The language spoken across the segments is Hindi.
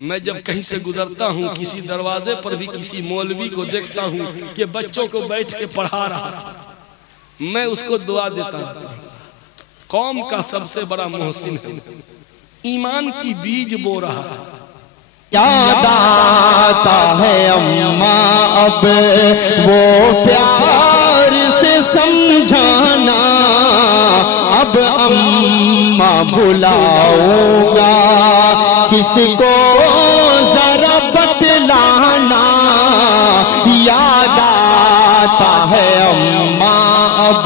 मैं जब कहीं से गुजरता हूँ, किसी दरवाजे पर भी किसी मौलवी को देखता हूँ कि बच्चों को बैठ के पढ़ा रहा, मैं उसको दुआ देता हूँ। कौम का सबसे बड़ा मोहसिन है, ईमान की बीज बो रहा। याद आता है अम्मा अब वो प्यार से समझाना, अब अम्मा बुलाऊंगा किसको जरा बतलाना। याद आता है अम्मा अब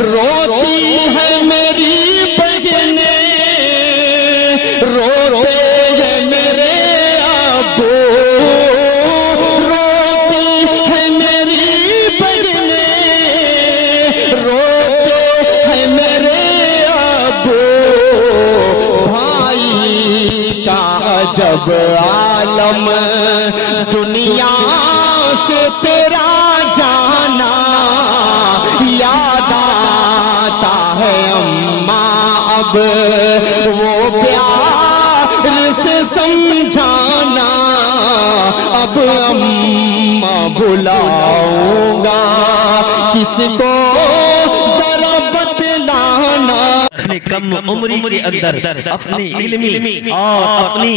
रोती है मेरी बहने, रोते हैं मेरे अब्बू, रोती है मेरी बहने, रोते हैं मेरे अब्बू। भाई का अजब आलम दुनिया से तेरा जाना। याद आता है अम्मा अब वो प्यार से समझाना, अब अम्मा बुलाऊंगा किसको जरा बतलाना। अपने कम उम्री के अंदर अपनी इल्मी और अपनी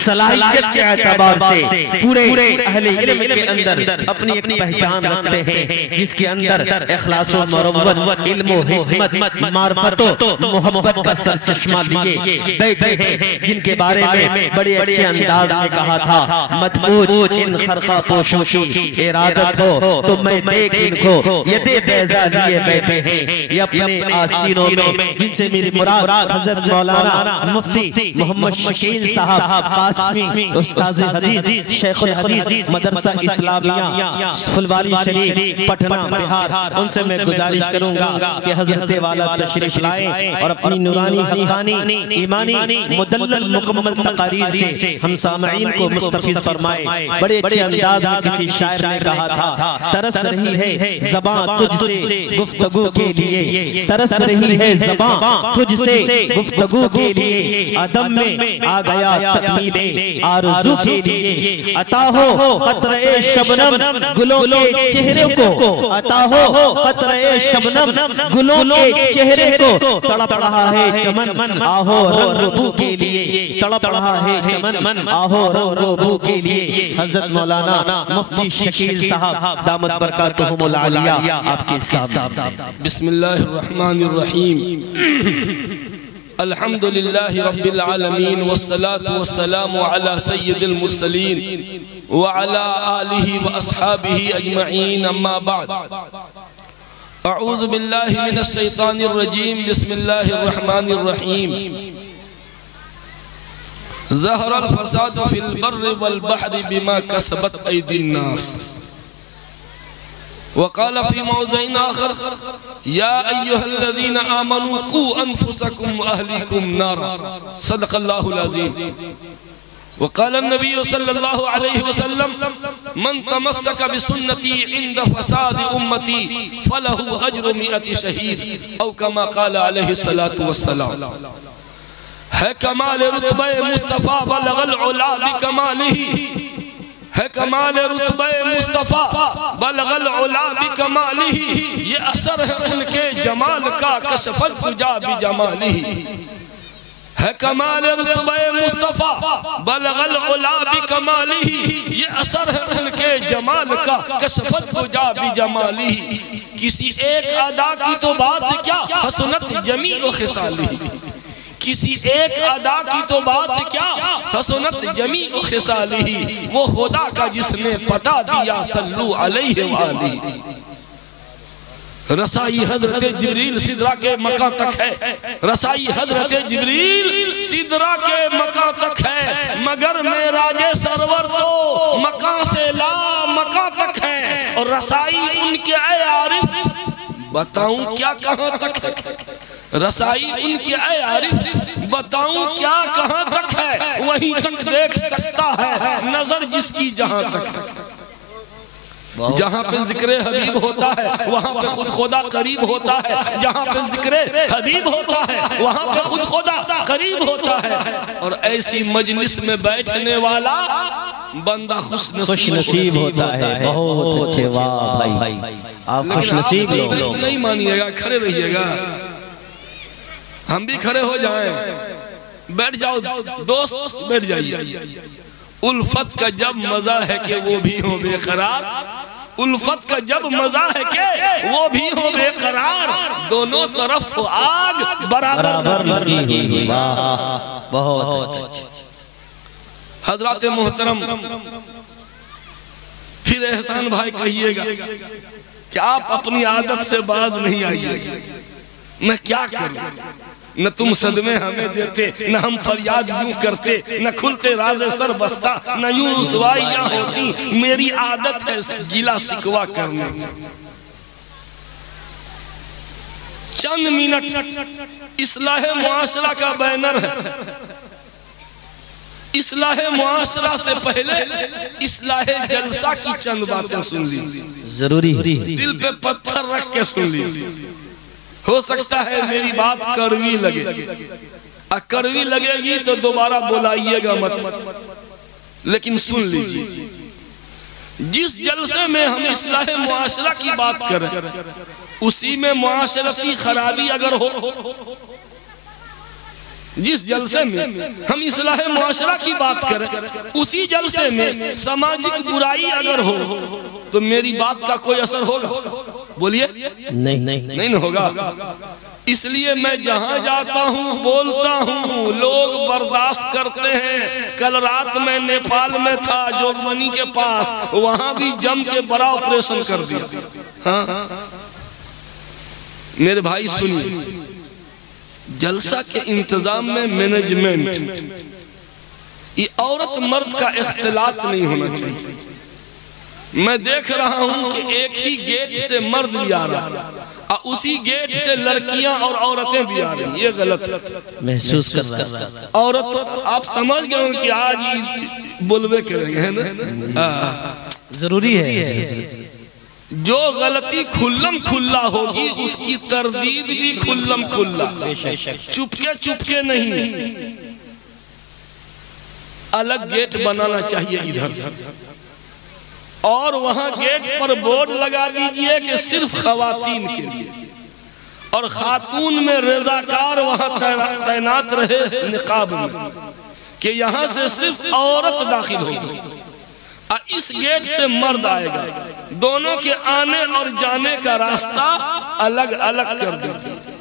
सलाहियत के एतबार से पूरे अहले इल्म के अंदर अपनी अपनी पहचान रखते हैं, जिसके अंदर इखलास व मरवत, इल्म व हिकमत, मारिफत व मोहब्बत का सरचश्मा लिए बैठे हैं, जिनके बारे में बड़े अच्छे अंदाज में कहा था, मत पूछ इन खरखा पोशों की इरादत हो तो मैं देख इनको यदे बैजा लिए बैठे हैं। ये अपने आस्तीनों में जिनसे मेरी मुराद हज़रत मौलाना मुफ्ती मोहम्मद शकील साहब कासमी उस्ताद हदीस शेखुल हदीस मदरसा इस्लामिया फुलवारी शरीफ पटना बिहार, उनसे मैं गुजारिश करूंगा कि हज़रत वाला तशरीफ लाए और अपनी नूरानी हक़ानी ईमानी मुदल्लल मुकम्मल तक़रीर से हम सामईन को मुस्तफ़ीज़ फरमाए। बड़े अच्छे अंदाज में किसी शायर ने कहा था, तरस रही है ज़बां तुझसे गुफ्तगू के लिए, तरस रही है ज़बां तुझसे गुफ्तगू के लिए, अदम में आ गया तकमीले आरज़ू के लिए। अता हो क़त्रे शबनम गुलों के चेहरे को, अता हो क़त्रे शबनम गुलों के चेहरे को, तड़प रहा है चमन आहो रंग के लिए, तड़प रहा है चमन आहो रंग के लिए। हज़रत मौलाना मुफ्ती शकील साहब दामत बरकातुहुमुल आलिया आपके साथ। बिस्मिल्लाहिर रहमानिर रहीम। अल्हम्दुलिल्लाहि रब्बिल आलमीन वस्सलातु वस्सलामु अला सय्यिदिल मुरसलीन व अला आलिहि व अस्हाबिहि अजमईन, अम्मा बाद। अऊज़ु बिल्लाहि मिनश शैतानिर रजीम, बिस्मिल्लाहिर रहमानिर रहीम। ज़हरल फ़सादु फ़िल बर्रि वल बहरि बिमा कसबत अयदिन नास। वक़ाल फ़ी मौज़िन आख़र, या अय्युहल्लज़ीना आमनू क़ू अन्फ़ुसकुम व अहलीकुम नारा। सदक़ल्लाहुल अज़ीम। वक़ाल नबी सल्लल्लाहु अलैहि वसल्लम, मन तमस्सक बिसुन्नती इंद फ़साद उम्मती फ़लहु अज्रु मिअति शहीद, औ कमा क़ाल अलैहि सलातु वस्सलाम। है कमाल रुतबे मुस्तफ़ा बलगल उला बिकमालिही, है कमाल रुतबे मुस्तफ़ा बलगल उला बिकमालिही, ये असर है उनके जमाल का कशफत तुजा बिजमालिही। है कमाल रुतबे मुस्तफ़ा बलगल उला बिकमालिही, ये असर है उनके जमाल का कशफत तुजा बिजमालिही। किसी एक अदा की तो बात क्या, हसनत जमी व खिसालिही। किसी एक अदा की तो बात क्या, हसनत जमी व खिसालिही। वो खुदा का जिसने पता दिया सल्लू अलैहि व आलिही। रसाई हजरत जिब्रील सिदरा के मका तक है, रसाई हजरत जिब्रील सिदरा के मका तक है, मगर मेराजे सरवर तो मका से ला मका तक है। और रसाई उनके ऐ आरिफ बताऊं क्या कहां तक है, रसाई उनके ऐ आरिफ बताऊं क्या कहां तक है, वहीं तक देख सकता है नजर जिसकी जहां तक है। जहाँ पे जिक्र हबीब होता है वहाँ पे खुद खुदा करीब होता है, जहाँ पे जिक्र हबीब होता है वहाँ पे खुद खुदा करीब होता है। और ऐसी मजलिस में बैठने वाला बंदा खुश नसीब होता है। बहुत अच्छे, वाह भाई, आप खुश नसीब लोग। नहीं मानिएगा, खड़े रहिएगा, हम भी खड़े हो जाएं। बैठ जाओ दोस्त, बैठ जाइए। उल्फत का जब मजा है कि वो भी हो बेकरार, उल्फत का जब मजा है कि वो भी हो बेकरार, दोनों तरफ आग बराबर लगी। बहुत अच्छे। हजरत मोहतरम, फिर एहसान भाई कहिएगा कि आप अपनी आदत से बाज नहीं आइए। मैं क्या करूं, न तुम सदमे हमें देते, न हम फरियाद यूं करते, न खुलते राज़े सर बस्ता, न यूं रुसवाइयां होती। मेरी आदत है गिला शिकवा करने। चंद मिनट इस्लाह मुआशरा का बैनर है। इस्लाह मुआशरा से पहले इस्लाह जलसा की चंद बातें सुन लीजिए, जरूरी, दिल पे पत्थर रख के सुन लीजिए। हो सकता है मेरी बात कड़वी लगे, कड़वी लगेगी तो दोबारा बुलाइएगा मत, लेकिन सुन लीजिए। जिस जलसे में हम इस्लाह मुआशरा की बात करें, उसी में मुआशरती खराबी अगर हो, जिस जलसे में हम इस्लाह मुआशरा की बात करें, उसी जलसे में सामाजिक बुराई अगर हो, तो मेरी बात का कोई असर होगा? बोलिए, नहीं होगा। इसलिए मैं जहां जाता हूं बोलता हूं, लोग बर्दाश्त करते हैं। कल रात मैं नेपाल में था, जोगबनी के पास, वहां भी जम के बड़ा ऑपरेशन कर दिया। हाँ मेरे भाई सुनिए, जलसा के इंतजाम में मैनेजमेंट, ये औरत मर्द का इख्तिलात नहीं होना चाहिए। मैं देख रहा हूं कि एक ही गेट से मर्द भी आ रहा है और उसी गेट से लड़कियां और औरतें भी आ रही, ये गलत महसूस कर रहा है। औरत तो आप समझ गए कि आज ही बोलबे करेंगे, है ना? जरूरी है। जो गलती खुल्लम खुल्ला होगी उसकी तरदीद भी खुल्लम खुल्ला, चुपके चुपके नहीं। अलग गेट बनाना चाहिए इधर से, और वहां गेट पर बोर्ड लगा दीजिए कि सिर्फ खवातीन के लिए, और खातून में रजाकार वहां तैनात रहे निकाब में, कि यहाँ से सिर्फ औरत दाखिल होगी और इस गेट से मर्द आएगा। दोनों के आने और जाने का रास्ता अलग अलग कर दीजिए।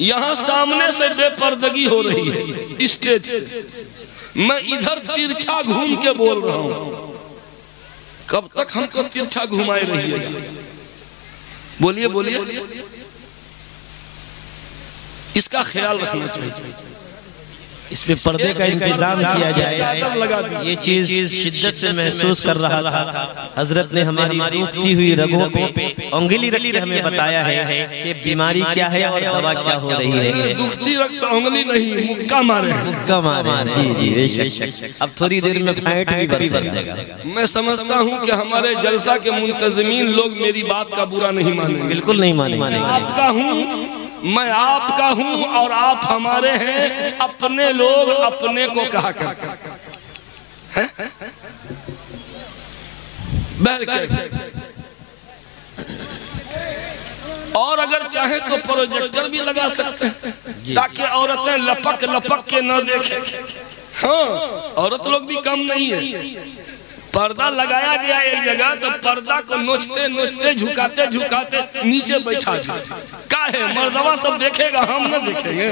यहाँ सामने से बेपर्दगी हो रही है स्टेज से, मैं इधर तिरछा घूम के बोल रहा हूँ। कब तक हमको तिरछा घुमाए रहिएगा? बोलिए, इसका ख्याल रखना चाहिए। इस पे पर्दे का इंतजाम किया जाए। ये चीज शिद्दत से महसूस कर रहा था। हजरत ने हमारी टूटती हुई रगों पे उंगली रख हमें बताया है कि बीमारी क्या है और दवा क्या हो रही है। दुखती रख उंगली नहीं, मुक्का मारे। जी बेशक। अब थोड़ी देर में फाइट भी बरसेगा। मैं समझता हूँ कि हमारे जलसा के मुंतज़मीन लोग मेरी बात का बुरा नहीं मानेंगे। बिल्कुल नहीं मानेंगे। आपका हूँ, मैं आपका हूं और आप हमारे हैं। अपने लोग अपने को कहा करते हैं। और अगर चाहे तो प्रोजेक्टर भी लगा सकते हैं ताकि औरतें लपक लपक के न देखें। हाँ, औरत लोग भी कम नहीं है। पर्दा लगाया गया एक जगह, तो पर्दा को नोचते नोचते झुकाते झुकाते नीचे बैठा दिया। क्या है, मर्दवा सब देखेगा, हम न देखेंगे?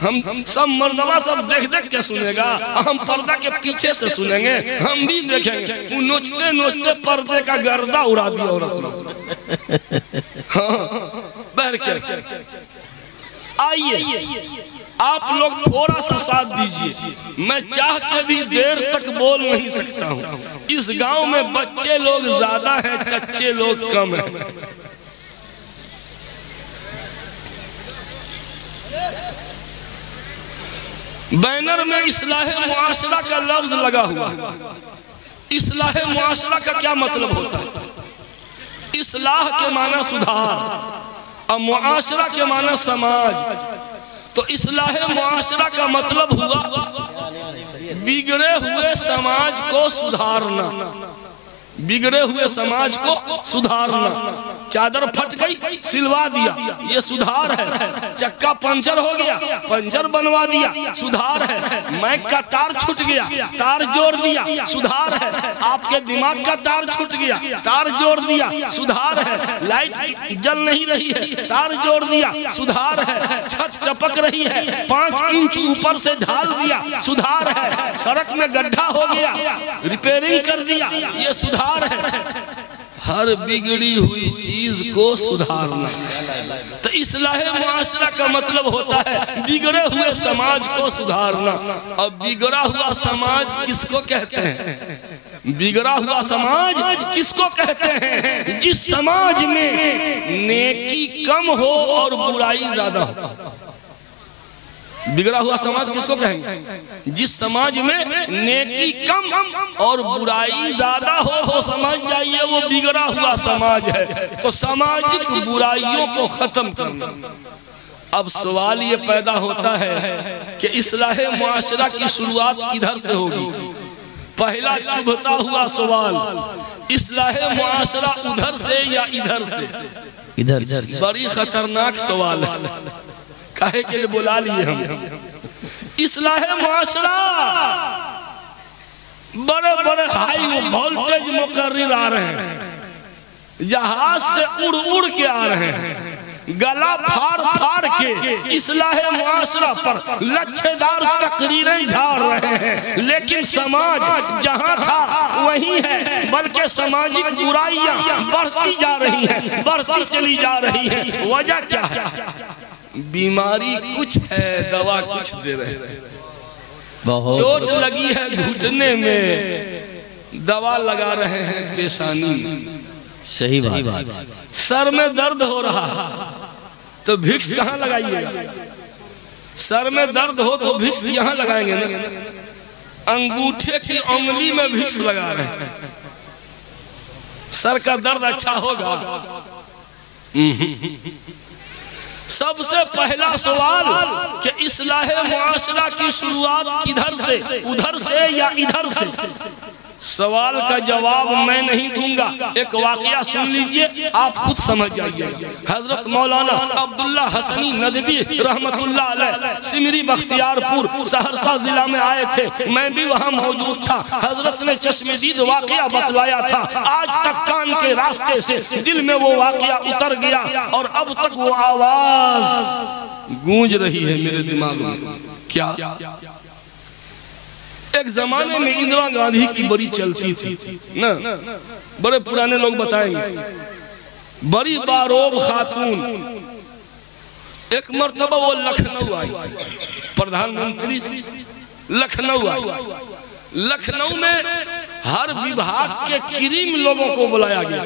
हम सब मर्दवा सब देख देख के सुनेगा, हम पर्दा के पीछे से सुनेंगे, हम भी देखेंगे। वो नोचते नोचते पर्दे का गर्दा उड़ा दिया औरत लोग। हाँ, बैठ के आइए, आप लोग थोड़ा सा साथ दीजिए। मैं चाह के भी देर तक बोल नहीं सकता हूँ। इस गांव में बच्चे लोग ज्यादा हैं, चच्चे लोग कम हैं। बैनर में इस्लाह मुआशरा का लफ्ज लगा हुआ, इस्लाह मुआशरा का क्या मतलब होता है? इस्लाह के माना सुधार और मुआशरा के माना समाज। तो इस्लाह मुआशरा का मतलब हुआ बिगड़े हुए समाज को सुधारना, बिगड़े हुए समाज को सुधारना। चादर फट गई सिलवा दिया, ये सुधार है। चक्का पंचर हो गया, पंचर बनवा दिया, सुधार है। माइक का तार छूट गया, तार जोड़ दिया, सुधार है। आपके दिमाग का तार छूट गया, तार जोड़ दिया, सुधार है। लाइट जल नहीं रही है, तार जोड़ दिया, सुधार है। छत टपक रही है, 5 इंच ऊपर से ढाल दिया, सुधार है। सड़क में गड्ढा हो गया, रिपेयरिंग कर दिया, ये सुधार है। हर बिगड़ी हुई चीज को सुधारना। तो इस्लाह मुआशरा का मतलब होता है बिगड़े हुए समाज को सुधारना। अब बिगड़ा हुआ समाज किसको कहते हैं? बिगड़ा हुआ समाज किसको कहते हैं? जिस समाज में नेकी कम हो और बुराई ज्यादा हो। बिगड़ा हुआ समाज किसको कहेंगे? जिस समाज में नेकी कम और बुराई ज्यादा हो समझ जाइए वो बिगड़ा हुआ समाज है। तो सामाजिक बुराइयों को खत्म करना। अब सवाल ये पैदा होता है कि इस्लाह मुआशरा की शुरुआत किधर से होगी? पहला चुभता हुआ सवाल, इस्लाह मुआशरा उधर से या इधर से? इधर। बड़ी खतरनाक सवाल है, काहे के लिए बुला लिए हम। इस्लाह मुआशरा बड़े बड़े हाई वोल्टेज मुकर्रिर आ रहे हैं, जहाज से उड़ उड़ के आ रहे हैं, गला फाड़ फाड़ के इस्लाह मुआशरा पर लच्छेदार तकरीरें झाड़ रहे हैं। लेकिन समाज जहां था वहीं है, बल्कि सामाजिक बुराइयां बढ़ती जा रही हैं, बढ़ती चली जा रही हैं। वजह क्या है? बीमारी कुछ है, दवा कुछ दे रहे हैं। चोट लगी है घुटने में, दवा लगा रहे हैं पेशानी में। सही बात। सर में दर्द हो रहा तो विक्स कहाँ लगाइएगा? सर में दर्द हो तो विक्स यहाँ लगाएंगे ना। अंगूठे की उंगली में विक्स लगा रहे हैं, सर का दर्द अच्छा होगा? सबसे पहला सवाल कि इस्लाह मुआशरा की शुरुआत किधर से, उधर से या इधर से? सवाल का जवाब मैं नहीं दूंगा, एक वाकया सुन लीजिए, आप खुद समझ जाइए। हजरत मौलाना अब्दुल्ला हसनी नदवी रहमतुल्लाह अलैह सिमरी बख्तियारपुर सहरसा जिला में आए थे, मैं भी वहां मौजूद था। हजरत ने चश्मेदीद वाकया बतलाया था। आज तक कान के रास्ते से दिल में वो वाकया उतर गया और अब तक वो आवाज गूंज रही है मेरे दिमाग में। क्या? एक जमाने में इंदिरा गांधी की बड़ी चलती थी ना, बड़े पुराने लोग बताएंगे। बड़ी बारोब खातून, एक मर्तबा वो लखनऊ आई, प्रधानमंत्री लखनऊ आई। लखनऊ में हर विभाग के क्रीम लोगों को बुलाया गया,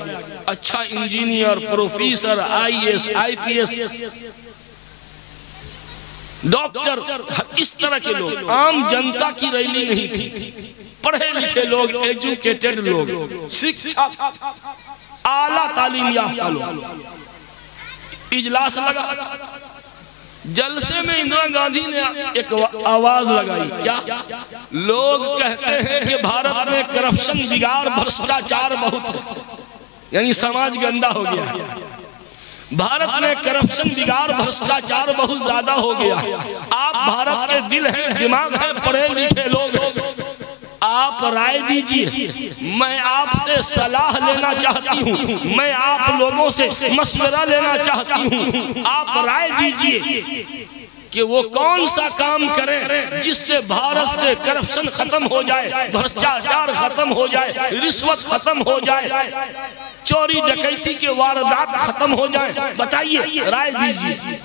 अच्छा engineer, professor, IAS, IPS, doctor, इस तरह के लोग। आम जनता की रैली नहीं थी, पढ़े लिखे लोग, एजुकेटेड लोग, शिक्षा आला तालीम याफ्ता लोग। इजलास लगा, जलसे में इंदिरा गांधी ने एक आवाज लगाई। क्या? लोग कहते हैं कि भारत में करप्शन, बिगाड़, भ्रष्टाचार बहुत है, यानी समाज गंदा हो गया। भारत में करप्शन, बिगाड़, भ्रष्टाचार बहुत ज्यादा हो गया। आप भारत के दिल हैं, दिमाग है, पढ़े लिखे लोग, आप राय दीजिए। मैं आपसे सलाह लेना चाहती हूँ, मैं आप लोगों से मशवरा लेना चाहती हूँ। आप राय दीजिए कि वो कौन सा काम करें जिससे भारत से करप्शन खत्म हो जाए, भ्रष्टाचार खत्म हो जाए, रिश्वत खत्म हो जाए, चोरी डकैती के वारदात खत्म हो जाए। बताइए, राय दीजिए।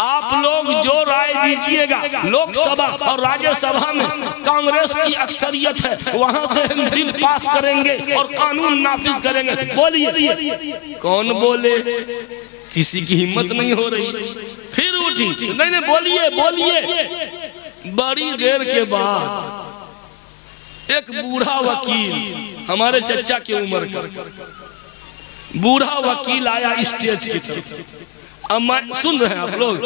आप लोग जो राय दीजिएगा, लोकसभा और राज्यसभा में कांग्रेस की अक्सरियत है, वहां से हम बिल पास करेंगे और कानून नाफिज करेंगे। बोलिए, कौन बोले? किसी की हिम्मत नहीं हो रही। फिर उठी, नहीं, बोलिए बोलिए। बड़ी देर के बाद एक बूढ़ा वकील, हमारे चचा की उम्र का बूढ़ा वकील आया स्टेज की तरफ। अब मैं सुन रहे हैं आप लोग,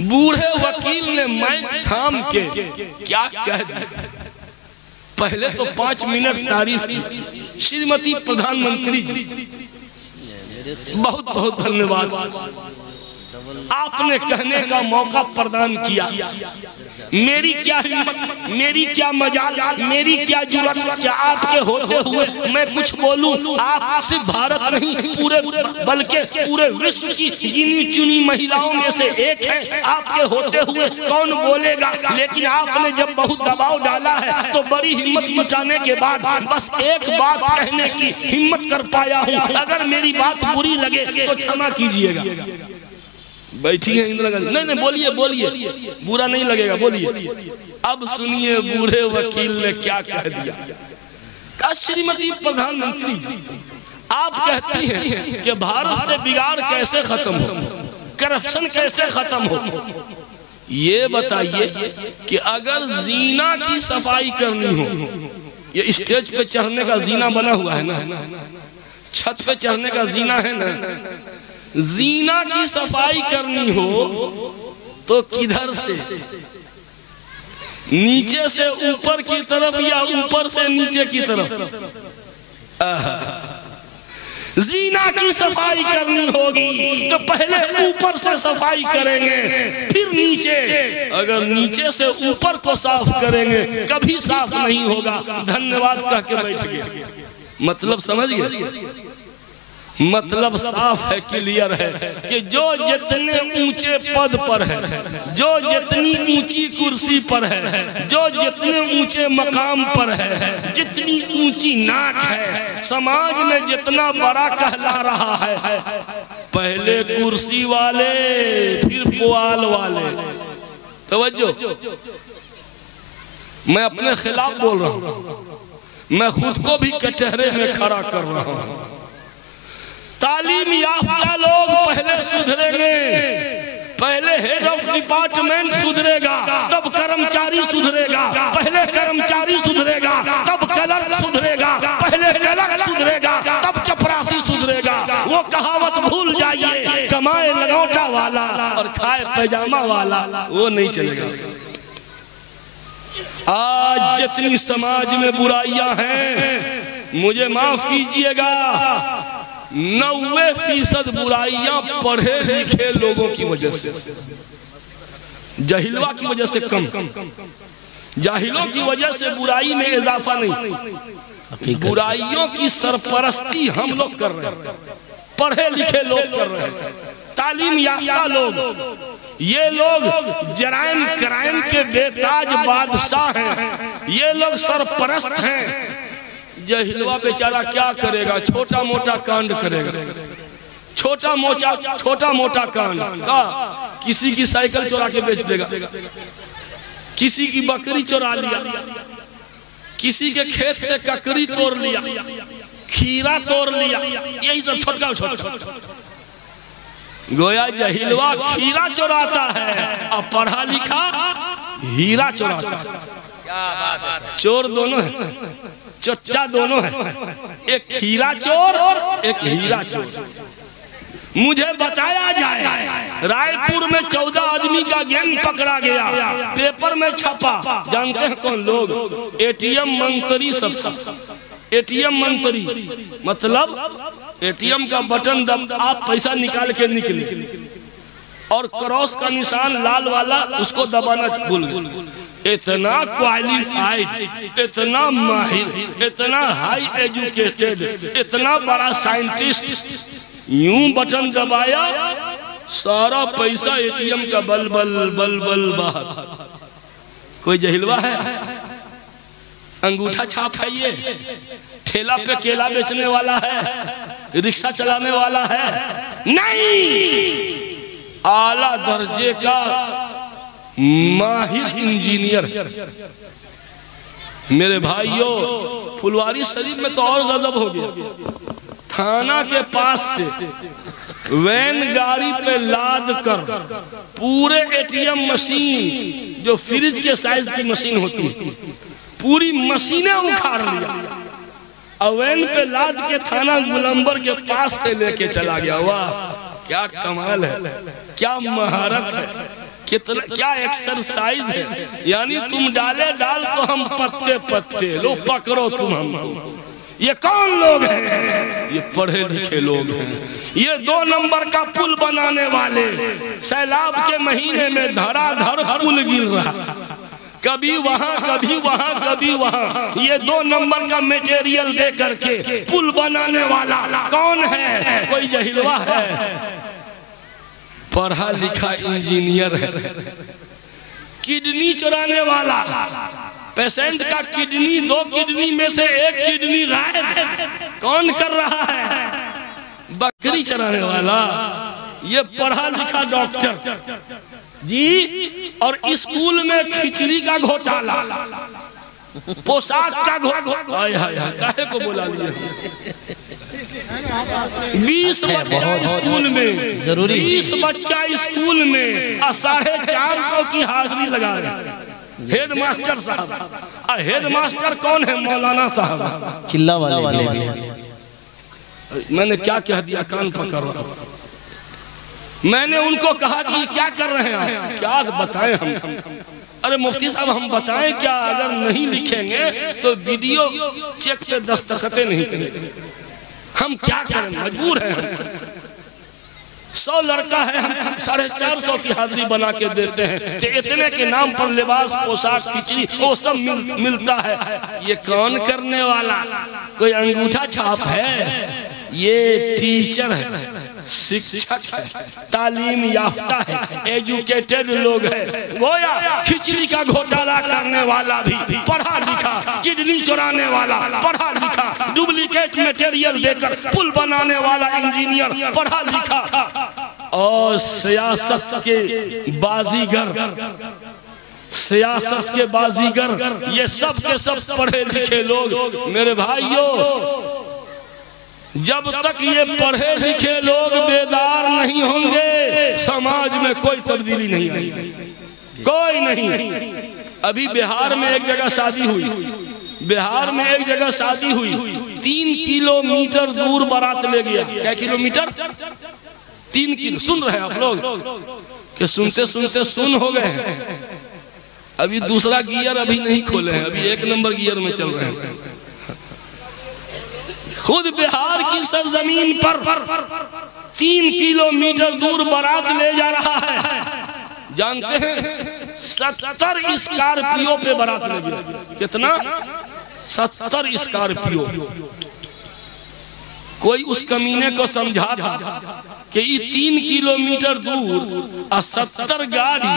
बूढ़े वकील ने माइक थाम के क्या कह दिया। पहले तो 5 मिनट तारीफ की। श्रीमती प्रधानमंत्री जी, बहुत बहुत धन्यवाद, आपने कहने का मौका प्रदान किया। मेरी क्या हिम्मत, मेरी क्या मजाल, मेरी क्या जुर्रत, क्या आपके होते हुए मैं कुछ बोलूं। आप सिर्फ भारत नहीं पूरे बल्कि पूरे विश्व की गिनी चुनी महिलाओं में से एक हैं। आपके होते हुए कौन बोलेगा, लेकिन आपने जब बहुत दबाव डाला है तो बड़ी हिम्मत जुटाने के बाद बस एक बात कहने की हिम्मत कर पाया हूँ। अगर मेरी बात बुरी लगे तो क्षमा कीजिएगा। बैठी है इंदिरा गांधी, नहीं बोलिए बोलिए, बुरा नहीं लगेगा, बोलिए। अब सुनिए बूढ़े वकील ने क्या कह दिया। कहा, श्रीमती प्रधानमंत्री जी, आप कहती हैं कि भारत से बिगाड़ कैसे खत्म हो, करप्शन कैसे खत्म हो। ये बताइए कि अगर जीना की सफाई करनी हो, ये स्टेज पे चढ़ने का जीना बना हुआ है ना, छत पे चढ़ने का जीना है ना, जीना की सफाई करनी हो तो किधर से, नीचे से ऊपर की तरफ या ऊपर से नीचे की तरफ। जीना की सफाई करनी होगी तो पहले ऊपर से सफाई करेंगे, फिर नीचे। अगर नीचे से ऊपर को साफ करेंगे कभी साफ नहीं होगा। धन्यवाद कह के बैठ गए। मतलब समझ गए? मतलब साफ है, क्लियर है कि जो जितने ऊंचे पद पर है, जो जितनी ऊंची कुर्सी पर है, जो जितने ऊंचे मकाम पर है, जितनी ऊंची नाक है, समाज में जितना बड़ा कहला रहा है, पहले कुर्सी वाले फिर पुआल वाले। तवज्जो, मैं अपने खिलाफ बोल रहा हूँ, मैं खुद को भी कटहरे में खड़ा कर रहा हूँ। तालीम याफ्ता लोग पहले सुधरेंगे, पहले हेड ऑफ डिपार्टमेंट सुधरेगा, तब कर्मचारी सुधरेगा, पहले कर्मचारी सुधरेगा, तब क्लर्क सुधरेगा, पहले क्लर्क सुधरेगा, तब चपरासी सुधरेगा। वो कहावत भूल जाइए, कमाए लगौटा वाला और खाए पैजामा वाला वो नहीं चलेगा। आज जितनी समाज में बुराइयां हैं, मुझे माफ कीजिएगा, 90% बुराइयां पढ़े लिखे लोगों की वजह से, जाहिलवा की वजह से कम, जाहिलों की वजह से बुराई में इजाफा नहीं। बुराइयों की सरपरस्ती हम लोग कर रहे हैं, पढ़े लिखे लोग कर रहे हैं, तालीम याफ्ता लोग। ये लोग जराइम क्राइम के बेताज बादशाह हैं, ये लोग सरपरस्त हैं। जहिलवा बेचारा क्या करेगा, छोटा मोटा कांड करेगा, छोटा मोटा कांड का, किसी की साइकिल चुरा के बेच देगा, किसी की बकरी चुरा लिया, किसी के खेत से ककड़ी तोड़ लिया, खीरा तोड़ लिया, यही सब छोटा। गोया जहिलवा खीरा चुराता है और पढ़ा लिखा हीरा चुराता है। चोर दोनों है, चच्चा दोनों है, एक हीरा चोर और एक हीरा चोर। मुझे बताया जाए, रायपुर में 14 आदमी का गैंग पकड़ा गया, पेपर में छपा। जानते हैं कौन लोग? एटीएम मंत्री। सब एटीएम मंत्री मतलब एटीएम का बटन दब आप पैसा निकाल के निकले, और क्रॉस का निशान लाल वाला उसको दबाना भूल गए। इतना क्वालिफाइड, इतना माहिर, इतना हाई एजुकेटेड, इतना बड़ा साइंटिस्ट, यूं बटन दबाया, सारा पैसा एटीएम का बल बल बल बल बाहर। कोई जहिलवा है? अंगूठा छाप है ये? ठेला पे केला बेचने वाला है? रिक्शा चलाने वाला है? नहीं, आला दर्जे का माहिर इंजीनियर। मेरे भाइयों, फुलवारी शरीफ में तो और गजब हो गया। थाना के पास से वैन गाड़ी पे लाद कर पूरे एटीएम मशीन, जो फ्रिज के साइज की मशीन होती है, पूरी मशीनें उखाड़ लिया और वैन पे लाद के थाना गुलंबर के पास से लेके चला गया। वाह क्या कमाल है, क्या महारत है, कितना क्या एक्सरसाइज है। यानी तुम डाले डाल तो हम पत्ते पत्ते, लो पकड़ो तुम हमको। ये कौन लोग हैं? ये पढ़े लिखे लोग हैं। ये 2 नंबर का पुल बनाने वाले, सैलाब के महीने में धड़ाधड़ पुल गिर रहा, कभी वहां कभी वहां कभी वहां। ये 2 नंबर का मटेरियल दे करके पुल बनाने वाला कौन है? कोई जहिलवा है, पढ़ा लिखा इंजीनियर है। किडनी चुराने वाला, पेशेंट का किडनी, 2 किडनी में से 1 किडनी गायब, कौन कर रहा है? बकरी चराने वाला। ये पढ़ा लिखा डॉक्टर जी। और स्कूल में खिचड़ी का घोटाला, पोशाक का घोटाला, काहे को बुला लिया? 20 बच्चा स्कूल में, जरूरी 20 बच्चा स्कूल में 450 की हाजिरी लगा रहे हेड मास्टर साहब। हेड मास्टर कौन है? मौलाना साहब, चिल्ला वाले। मैंने क्या कह दिया? कान पकड़ रहा। मैंने उनको कहा कि क्या कर रहे हैं? क्या बताएं हम? अरे मुफ्ती साहब हम बताएं क्या? अगर नहीं लिखेंगे तो वीडियो चेक पे दस्तखतें नहीं करेंगे। हम क्या करें? मजबूर हैं। 100 लड़का है, हम 450 की हाजिरी बना के देते हैं, तो इतने के नाम पर लिबास, पोशाक, खिचड़ी वो सब मिलता है। ये कौन करने वाला? कोई अंगूठा छाप है? ये टीचर है, शिक्षक है, तालीम याफ्ता है, एजुकेटेड लोग है। गोया खिचड़ी का घोटाला करने वाला भी पढ़ा लिखा, किडनी चुराने वाला पढ़ा लिखा, डुप्लीकेट मटेरियल देकर पुल बनाने वाला इंजीनियर पढ़ा लिखा, और सियासत के बाजीगर, सियासत के बाजीगर, ये सब के सब पढ़े लिखे लोग। मेरे भाइयों, जब तक ये पढ़े लिखे लोग बेदार नहीं होंगे, समाज में कोई तब्दीली नहीं आएगी, कोई नहीं। अभी बिहार में एक जगह शादी हुई, बिहार में एक जगह शादी हुई, 3 किलोमीटर दूर बारात ले गया। क्या किलोमीटर? 3 किलो। सुन रहे हैं आप लोग कि सुनते सुनते सुन हो गए हैं। अभी दूसरा गियर अभी नहीं खोले हैं, अभी 1 नंबर गियर में चल रहे हैं। खुद बिहार की सरजमीन पर 3 किलोमीटर दूर बारात ले जा रहा है। जानते हैं 70 स्कॉर्पियो पे बारात ले गया। कितना? 70 स्कॉर्पियो। कोई उस कमीने को समझा था कि ये 3 किलोमीटर दूर और 70 गाड़ी,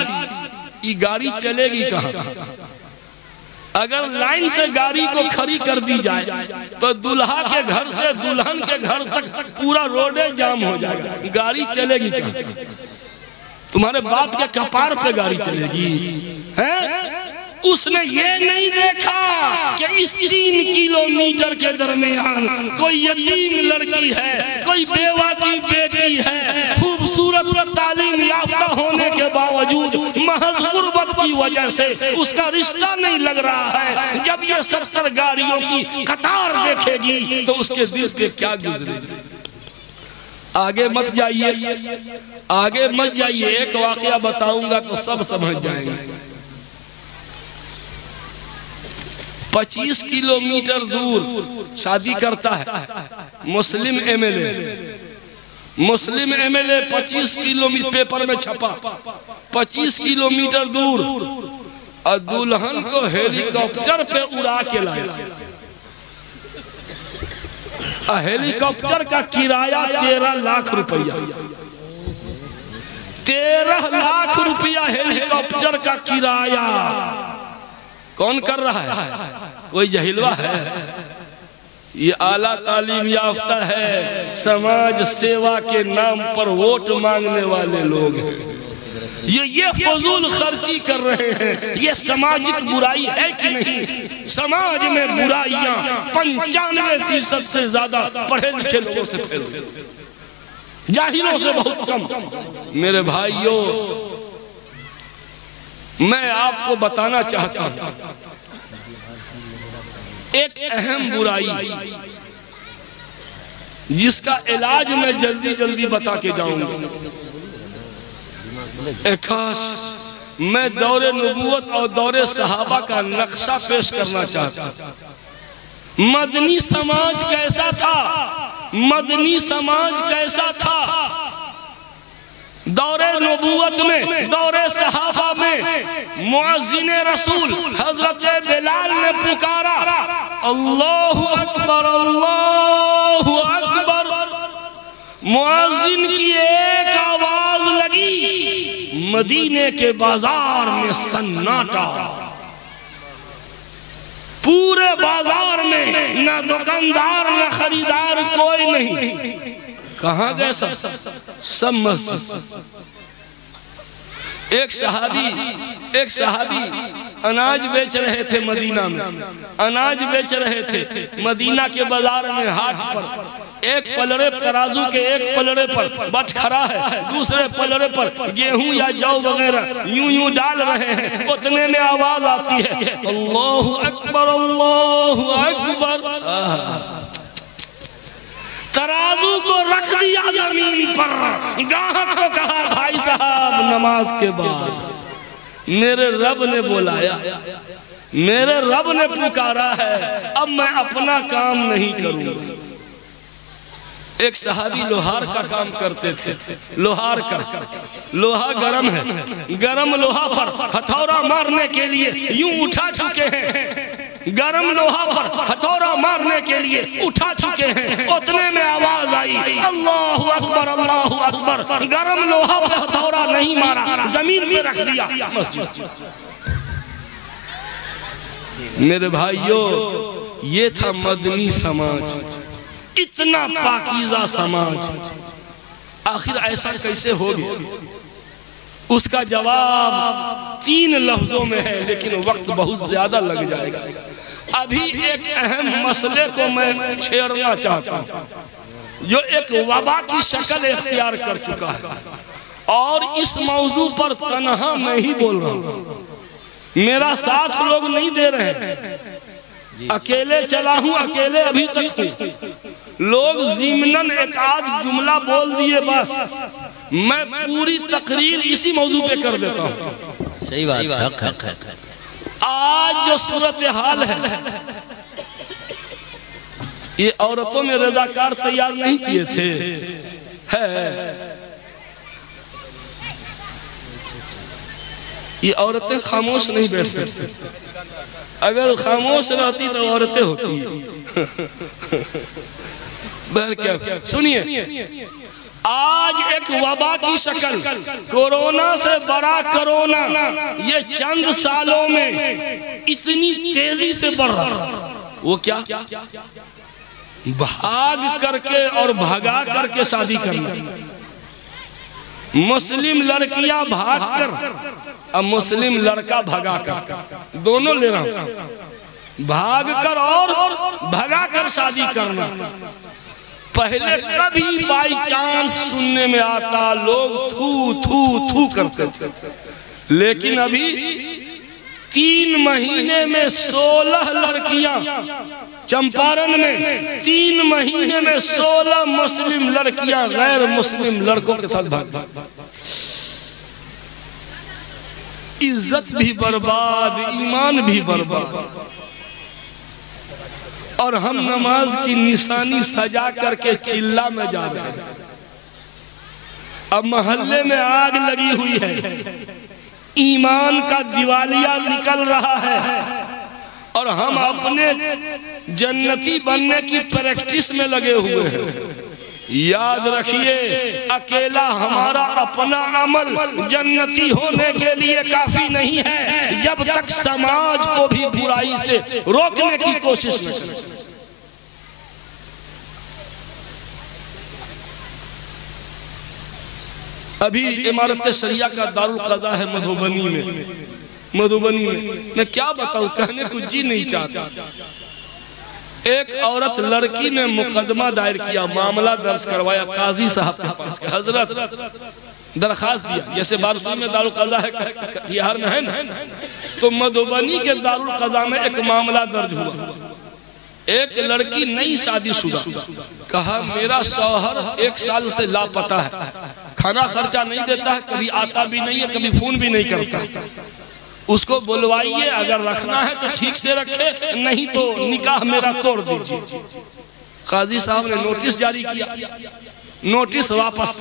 ये गाड़ी चलेगी कहाँ? अगर लाइन से गाड़ी को खड़ी कर दी जाए तो दुल्हा के घर से दुल्हन के घर तक पूरा रोडे जाम हो जाएगा। गाड़ी चलेगी कहाँ? तुम्हारे बाप के कपार पे गाड़ी चलेगी है? उसने ये नहीं देखा कि इस 3 किलोमीटर के दरमियान कोई यतीम लड़की है, कोई बेवा की बेटी है, खूबसूरत तालीम याफ्ता होने के बावजूद महज गुर्बत की वजह से उसका रिश्ता नहीं लग रहा है। जब ये 70 गाड़ियों की कतार देखेगी तो उसके दिल पे क्या गुजरेगी? आगे मत जाइए, आगे मत जाइए। एक वाकया बताऊंगा तो सब समझ जाएंगे। 25 किलोमीटर दूर शादी करता है मुस्लिम एमएलए। मुस्लिम एमएलए 25 किलोमीटर, पेपर में छपा, 25 किलोमीटर दूर, और दुल्हन को हेलीकॉप्टर पे उड़ा के लाया। हेलीकॉप्टर का किराया 13 लाख रुपया। 13 लाख रुपया हेलीकॉप्टर का किराया। कौन कर रहा है? कोई जहिलवा है? ये आला तालीम याफ्ता है, समाज सेवा के नाम पर वोट मांगने वाले लोग हैं। ये फजूल खर्ची कर रहे हैं। ये सामाजिक बुराई है कि नहीं? समाज में बुराइयां 95% से ज्यादा पढ़े लिखे लोगों से फैल रही। जाहिलों से बहुत कम। मेरे भाइयों, मैं आपको बताना चाहता हूं एक अहम बुराई जिसका इलाज मैं जल्दी जल्दी बता के जाऊंगा। खास मैं दौरे नबूवत और दौरे सहाबा का नक्शा पेश करना चाहता हूं। मदनी समाज कैसा था, मदनी समाज कैसा था। दौरे नबूवत में, दौरे सहाबा में मुअज्जिने रसूल हजरत बिलाल ने पुकारा, अल्लाहु अकबर, अल्लाहु अकबर। मुअज्जिन की एक आवाज लगी, मदीने के बाजार में सन्नाटा। पूरे बाजार में न दुकानदार न खरीदार कोई नहीं। कहाँ गए सब मस्जिद। एक सहाबी अनाज बेच रहे थे मदीना में, अनाज बेच रहे थे मदीना के बाजार में, हाट पर। एक पलड़े तराजू के एक पलड़े पर बटखरा है, दूसरे पलड़े पर गेहूं या जौ वगैरह यूं यूं डाल रहे हैं। उतने में आवाज आती है, अल्लाहु अकबर, अल्लाहु अकबर। तराजू को रख दिया जमीन पर। गाहक को कहा, भाई साहब नमाज के बाद मेरे रब ने बुलाया, मेरे रब ने पुकारा है, अब मैं अपना काम नहीं करूंगा। एक सहाबी लोहार का काम करते थे। लोहार का, लोहा गरम है, गरम लोहा पर हथौड़ा मारने के लिए यूं उठा चुके हैं, गरम लोहा पर हथौड़ा मारने के लिए उठा चुके हैं। उतने में आवाज आई, अल्लाहु अकबर, अल्लाहु अकबर। गरम लोहा पर हथौड़ा नहीं मारा, जमीन पे रख दिया मस्जिद। मेरे भाइयों, ये था मदनी समाज, इतना पाकीज़ा समाज। आखिर ऐसा कैसे हो गया? उसका जवाब 3 लफ्जों में है, लेकिन वक्त बहुत ज्यादा लग जाएगा। अभी एक अहम मसले को मैं छेड़ना चाहता हूं, जो एक वबा की शक्ल इख्तियार कर चुका है, और इस मौजू पर तन्हा मैं ही बोल रहा हूं। मेरा साथ लोग नहीं दे रहे हैं, अकेले चला हूं, अकेले अभी तक हूं। लोग ज़िमनन एक आध जुमला बोल दिए, बस मैं पूरी तकरीर इसी मौजू पे कर देता हूँ। सही बात है। आज जो सूरत हाल है, ये औरतों में रजाकार तैयार नहीं किए थे, है ये औरतें खामोश नहीं बैठ सकती। अगर खामोश रहती तो औरतें होती। क्या सुनिए, आज एक वबा की शक्ल, कोरोना से बड़ा कोरोना, ये चंद सालों में इतनी तेजी से बढ़ रहा। वो क्या? भाग करके और भगा करके शादी करना। मुस्लिम लड़कियां भाग कर और मुस्लिम लड़का भगा कर, दोनों ले रहा हूं। भाग कर और भगा कर शादी करना। पहले कभी बाई चांस सुनने में आता, लोग थू थू थू करते थे, लेकिन अभी 3 महीने में 16 लड़कियां, चंपारण में 3 महीने में 16 मुस्लिम लड़कियां गैर मुस्लिम लड़कों के साथ भाग। इज्जत भी बर्बाद, ईमान भी बर्बाद। और हम नमाज की निशानी सजा करके चिल्ला में जा रहे हैं। अब मोहल्ले में आग लगी हुई है, ईमान का दिवालिया निकल रहा है, और हम अपने जन्नती बनने की प्रैक्टिस में लगे हुए हैं। याद रखिए, अकेला हमारा अपना अमल जन्नती होने के लिए काफी नहीं है, जब तक समाज को भी बुराई से रोकने की कोशिश न करें। अभी इमारत शरिया का दारुल क़ज़ा है मधुबनी में। मैं क्या बताऊं, कहने को जी नहीं चाहता। एक औरत लड़की ने मुकदमा दायर किया, मामला दर्ज करवाया काजी साहब के पास। हजरत दरखास्त दिया, जैसे बारसूर में दारुल कज़ा है, कटिहार में है ना, तो मधुबनी के दारुल कज़ा में एक मामला दर्ज हुआ। एक लड़की नई शादीशुदा, कहा मेरा शौहर 1 साल से लापता है, खाना खर्चा नहीं देता है, कभी आता भी नहीं है, कभी फोन भी नहीं करता। उसको बुलवाइए, अगर रखना है तो ठीक से रखे, नहीं तो निकाह मेरा तोड़ दीजिए। काजी साहब ने नोटिस जारी किया, नोटिस वापस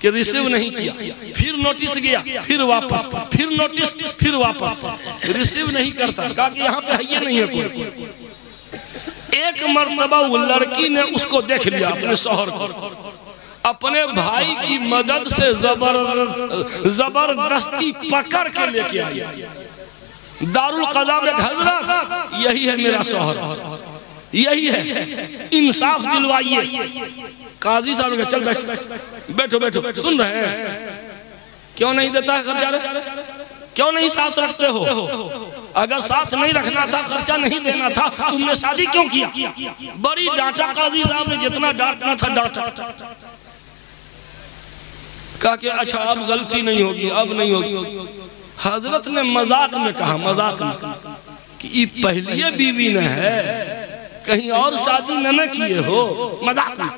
कि रिसीव नहीं किया, फिर नोटिस गया, फिर वापस, फिर नोटिस, फिर वापस, रिसीव नहीं करता। कहा कि यहाँ पे है ये नहीं है कोई। एक मर्तबा वो लड़की ने उसको देख लिया, अपने शौहर को, अपने भाई की मदद से जबरदस्ती पकड़ के लेके आई दारुल कज़ा में। हजरत यही है मेरा शौहर, यही है, इंसाफ दिलवाइए। काजी साहब ने चल बैठो बैठो, सुन रहे हैं, क्यों नहीं देता है खर्चा, क्यों नहीं साथ रखते हो? अगर साथ नहीं रखना था, खर्चा नहीं देना था, तुमने शादी क्यों किया? बड़ी डांटा काजी साहब ने, जितना डांटना था डांटा। कहा कि अच्छा अब गलती नहीं होगी, अब नहीं होगी। हजरत ने मजाक में कहा, मजाक में, कि ये पहली बीवी न है, कहीं और शादी न किए हो, मजाक में।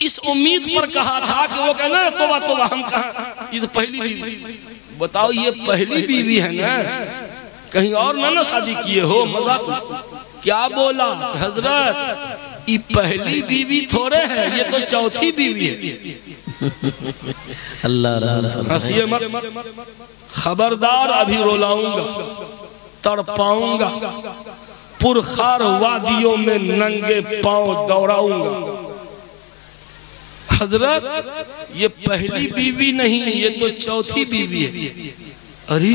इस उम्मीद पर कहा था कि वो कहना तोबा तोबा, हम कहा ये तो पहली बीवी। बताओ ये पहली बीवी है ना, कहीं और ना शादी किए हो, मजाक। क्या बोला हजरत, ये पहली बीवी थोड़े है, ये तो चौथी बीवी है। अल्लाह हंसिए मत, खबरदार अभी रुलाऊंगा, तड़पाऊंगा, पुरखार वादियों में नंगे पांव दौड़ाऊंगा। हजरत ये पहली बीवी नहीं, ये तो चौथी बीवी है। अरे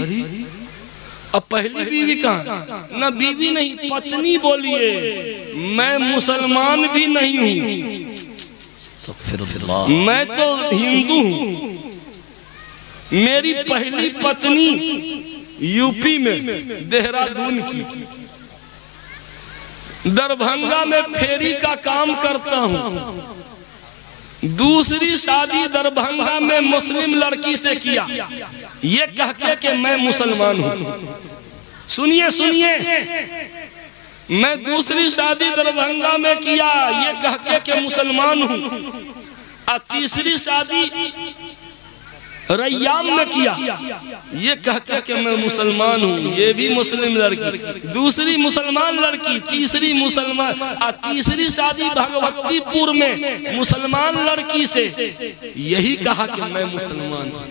अब पहली बीवी कहाँ? ना बीवी नहीं, पत्नी बोलिए। मैं मुसलमान भी नहीं हूँ, मैं तो हिंदू हूँ। मेरी पहली पत्नी यूपी में देहरादून की, दरभंगा में फेरी का काम करता हूँ। दूसरी शादी दरभंगा में मुस्लिम लड़की से किया, ये कह के कि मैं मुसलमान हूँ। सुनिए सुनिए, मैं दूसरी शादी दरभंगा में किया, ये कह के कि मुसलमान हूँ। और तीसरी शादी रैयाम में किया, ये कह के कि मैं मुसलमान हूँ। ये भी मुस्लिम लड़की, दूसरी मुसलमान लड़की, तीसरी मुसलमान। और तीसरी शादी भगवतीपुर में मुसलमान लड़की से, यही कहा कि मैं मुसलमान हूँ।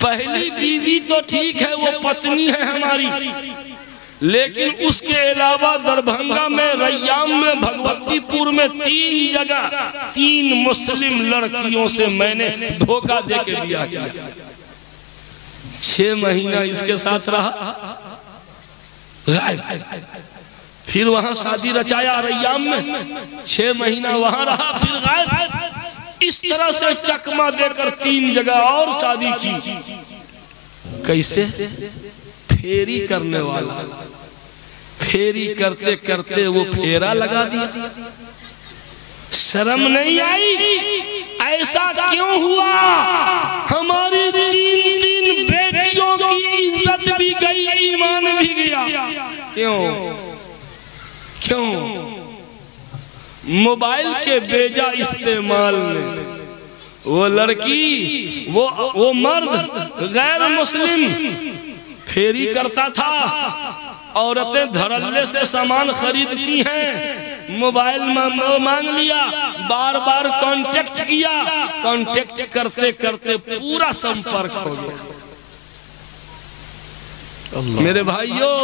पहली बीवी तो ठीक है, वो पत्नी है हमारी, लेकिन उसके अलावा दरभंगा में, रैयाम में, भगवतीपुर में 3 जगह 3 मुस्लिम लड़कियों से मैंने धोखा दे के बियाह किया। 6 महीना इसके साथ रहा, गायब। फिर वहां शादी रचाया रैयाम में, 6 महीना वहां रहा, फिर गायब। इस तरह से चकमा देकर 3 जगह और शादी की। कैसे? फेरी करने वाला, फेरी करते करते वो फेरा लगा दिया। शर्म नहीं आई? ऐसा क्यों हुआ? हमारी 3 बेटियों की इज्जत भी गई, ईमान भी गया। क्यों? क्यों? मोबाइल के बेजा इस्तेमाल में वो लड़की, वो मर्द गैर मुस्लिम फेरी करता था। औरतें धड़ल्ले से सामान खरीदती हैं, मोबाइल मांग लिया, बार बार कांटेक्ट किया, कांटेक्ट करते करते पूरा संपर्क हो गया। मेरे भाइयों,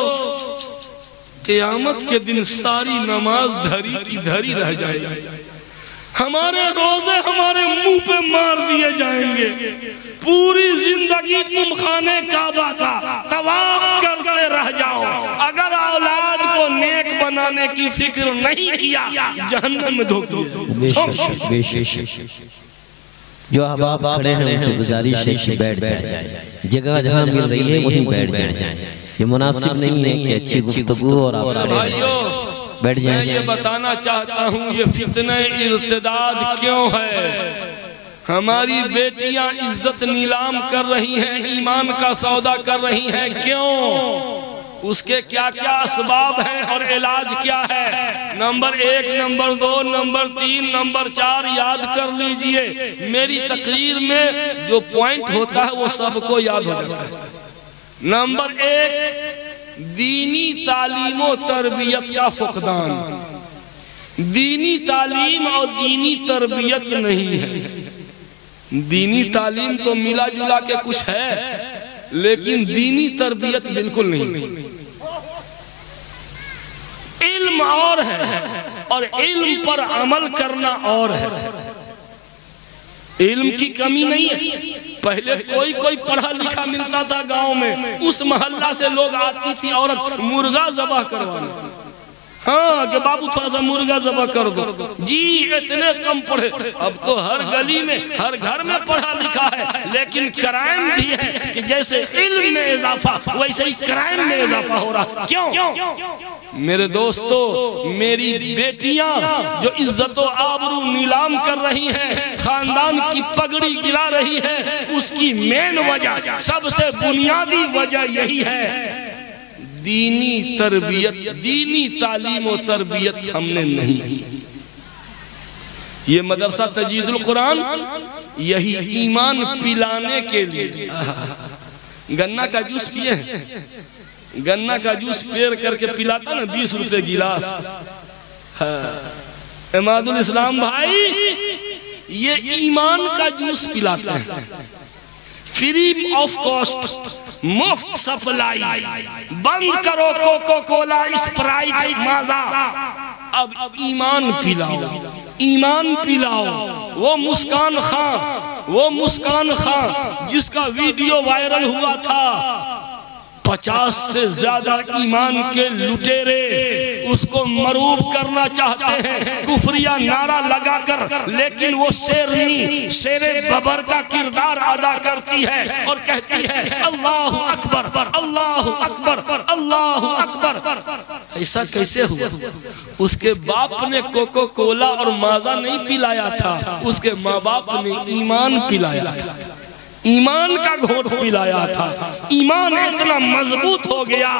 क़यामत के दिन सारी नमाज धरी की धरी रह जाएगी। हमारे रोजे हमारे मुंह पे मार दिए जाएंगे। पूरी जिंदगी तुम खाने काबा का तवाफ करते रह जाओ, अगर औलाद को नेक बनाने की फिक्र नहीं किया, जहन्नम में धोखे। जो अहबाब खड़े हैं उनसे गुजारिश है कि बैठ जाए, जगह जहाँ मिल रही है वहीं बैठ जाए। ये मुनासिब नहीं है कि अच्छी गुफ्तगू और आप भाइयों बैठ मैं ये बताना चाहता हूँ ये फितने इर्तिदाद क्यों है। हमारी बेटियां इज्जत नीलाम कर रही हैं, ईमान का सौदा कर रही हैं, क्यों? उसके क्या क्या असबाब हैं और इलाज क्या है। नंबर 1, नंबर 2, नंबर 3, नंबर 4 याद कर लीजिए। मेरी तकरीर में जो पॉइंट होता है वो सबको याद हो जाता है। नंबर 1, दीनी तालीम और तरबियत का फुकदान। दीनी तालीम और दीनी तरबियत नहीं है। दीनी तालीम तो मिला जुला के कुछ है, लेकिन दीनी तरबियत बिल्कुल नहीं। इल्म और है और इल्म पर अमल करना और है। इल्म की कमी नहीं है। पहले कोई पढ़ा लिखा मिलता था गांव में, उस मोहल्ला से लोग आती थी औरत मुर्गा ज़बह करवाने। हाँ कि बाबू थोड़ा सा मुर्गा ज़बह कर दो जी, इतने कम पढ़े। अब तो हर गली में हर घर में पढ़ा लिखा है, लेकिन क्राइम भी है कि जैसे इल्म में इजाफा वैसे ही क्राइम में इजाफा हो रहा। क्यों? मेरे दोस्तों, मेरी बेटियां जो इज्जत और आबरू नीलाम कर रही हैं, खानदान की पगड़ी गिरा रही है, उसकी मेन वजह, सबसे बुनियादी वजह यही है दीनी तरबियत, दीनी तालीम और तरबियत हमने नहीं की। ये मदरसा तजीदुल कुरान यही ईमान पिलाने के लिए। गन्ना का जूस पिए, गन्ना का जूस पेड़ करके पिलाता ना 20 रुपए गिलास। इमादुल इस्लाम भाई ये ईमान का जूस पिलाते हैं, फ्री ऑफ कॉस्ट, मुफ्त सप्लाई। बंद करो कोको कोला, स्प्राइट, माजा। अब ईमान पिलाओ, ईमान पिलाओ। वो मुस्कान खां जिसका वीडियो वायरल हुआ था, 50 से ज्यादा ईमान के लुटेरे उसको मरूब करना चाहते हैं कुफरिया नारा लगाकर, लेकिन वो शेरनी शेरे बबर का किरदार अदा करती है और कहती है अल्लाहु अकबर, अल्लाहु अकबर, अल्लाहु अकबर। ऐसा कैसे हुआ? उसके बाप ने कोको कोला और माजा नहीं पिलाया था, उसके माँ बाप ने ईमान पिलाया था, ईमान का घोट पिलाया था। ईमान इतना मजबूत हो गया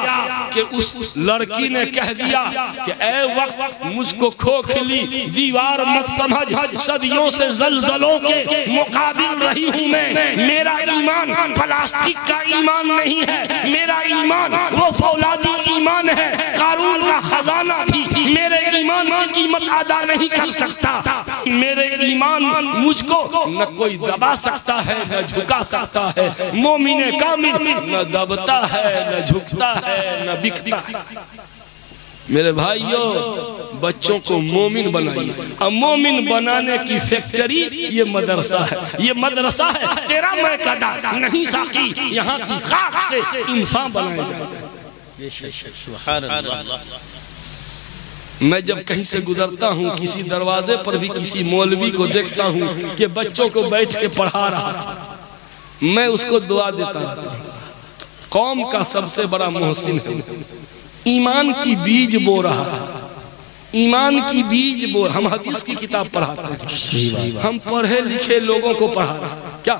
कि उस लड़की ने कह दिया कि ऐ वक्त मुझको खोखली दीवार मत समझ, सदियों से जलजलों के मुकाबिल रही हूँ मैं। मेरा ईमान प्लास्टिक का ईमान नहीं है, मेरा ईमान वो फौलादी ईमान है। कारून का खजाना भी मेरे ईमान की कीमत अदा नहीं कर सकता। मेरे ईमान मुझको न कोई दबा सकता है न झुका सकता है। मोमिने कामिल न दबता है न झुकता है न बिकता है। मेरे भाइयों, बच्चों को मोमिन बनाइए। अब मोमिन बनाने की फैक्ट्री ये मदरसा है, ये मदरसा है। तेरा मैं कदा नहीं साकी, यहाँ की खाक से इंसान बनाया जाएगा। मैं जब कहीं से गुजरता हूँ, किसी दरवाजे पर भी किसी मौलवी को देखता हूँ कि बच्चों को बैठ के पढ़ा रहा, मैं उसको दुआ देता रहता हूँ। कौम का सबसे बड़ा मोहसिन है, ईमान की बीज बो रहा है, ईमान की बीज बो। हम हदीस की किताब पढ़ाते हैं, हम पढ़े लिखे लोगों को पढ़ा रहे हैं। क्या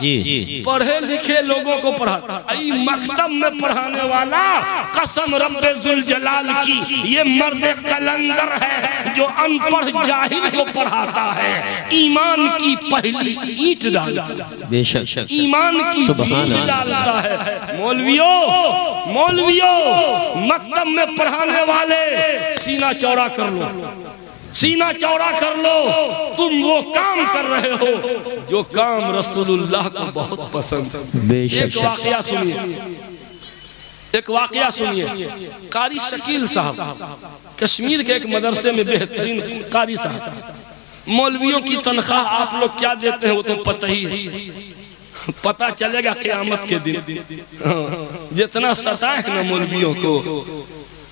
जी पढ़े लिखे लोगों को पढ़ाता। मकतब में पढ़ाने वाला कसम रब्बे जुल जलाल की, ये मर्द कलंदर है जो अनपढ़ जाहिल को पढ़ाता है। ईमान की पहली ईंट डालता, बेशक ईमान की बीज डालता है। मौलवियों मकतब में पढ़ाने वाले सीना चौड़ा कर लो, सीना चौड़ा कर लो। तुम वो काम कर रहे हो जो काम रसूलुल्लाह को बहुत पसंद है। एक वाकया सुनिए, एक वाकया सुनिए। कारी शकील साहब कश्मीर के एक मदरसे में बेहतरीन कारी साहब। मौलवियों की तनख्वाह आप लोग क्या देते हैं वो तो पता ही है, पता चलेगा क़यामत के दिन। जितना सताए है ना मौलवियों को,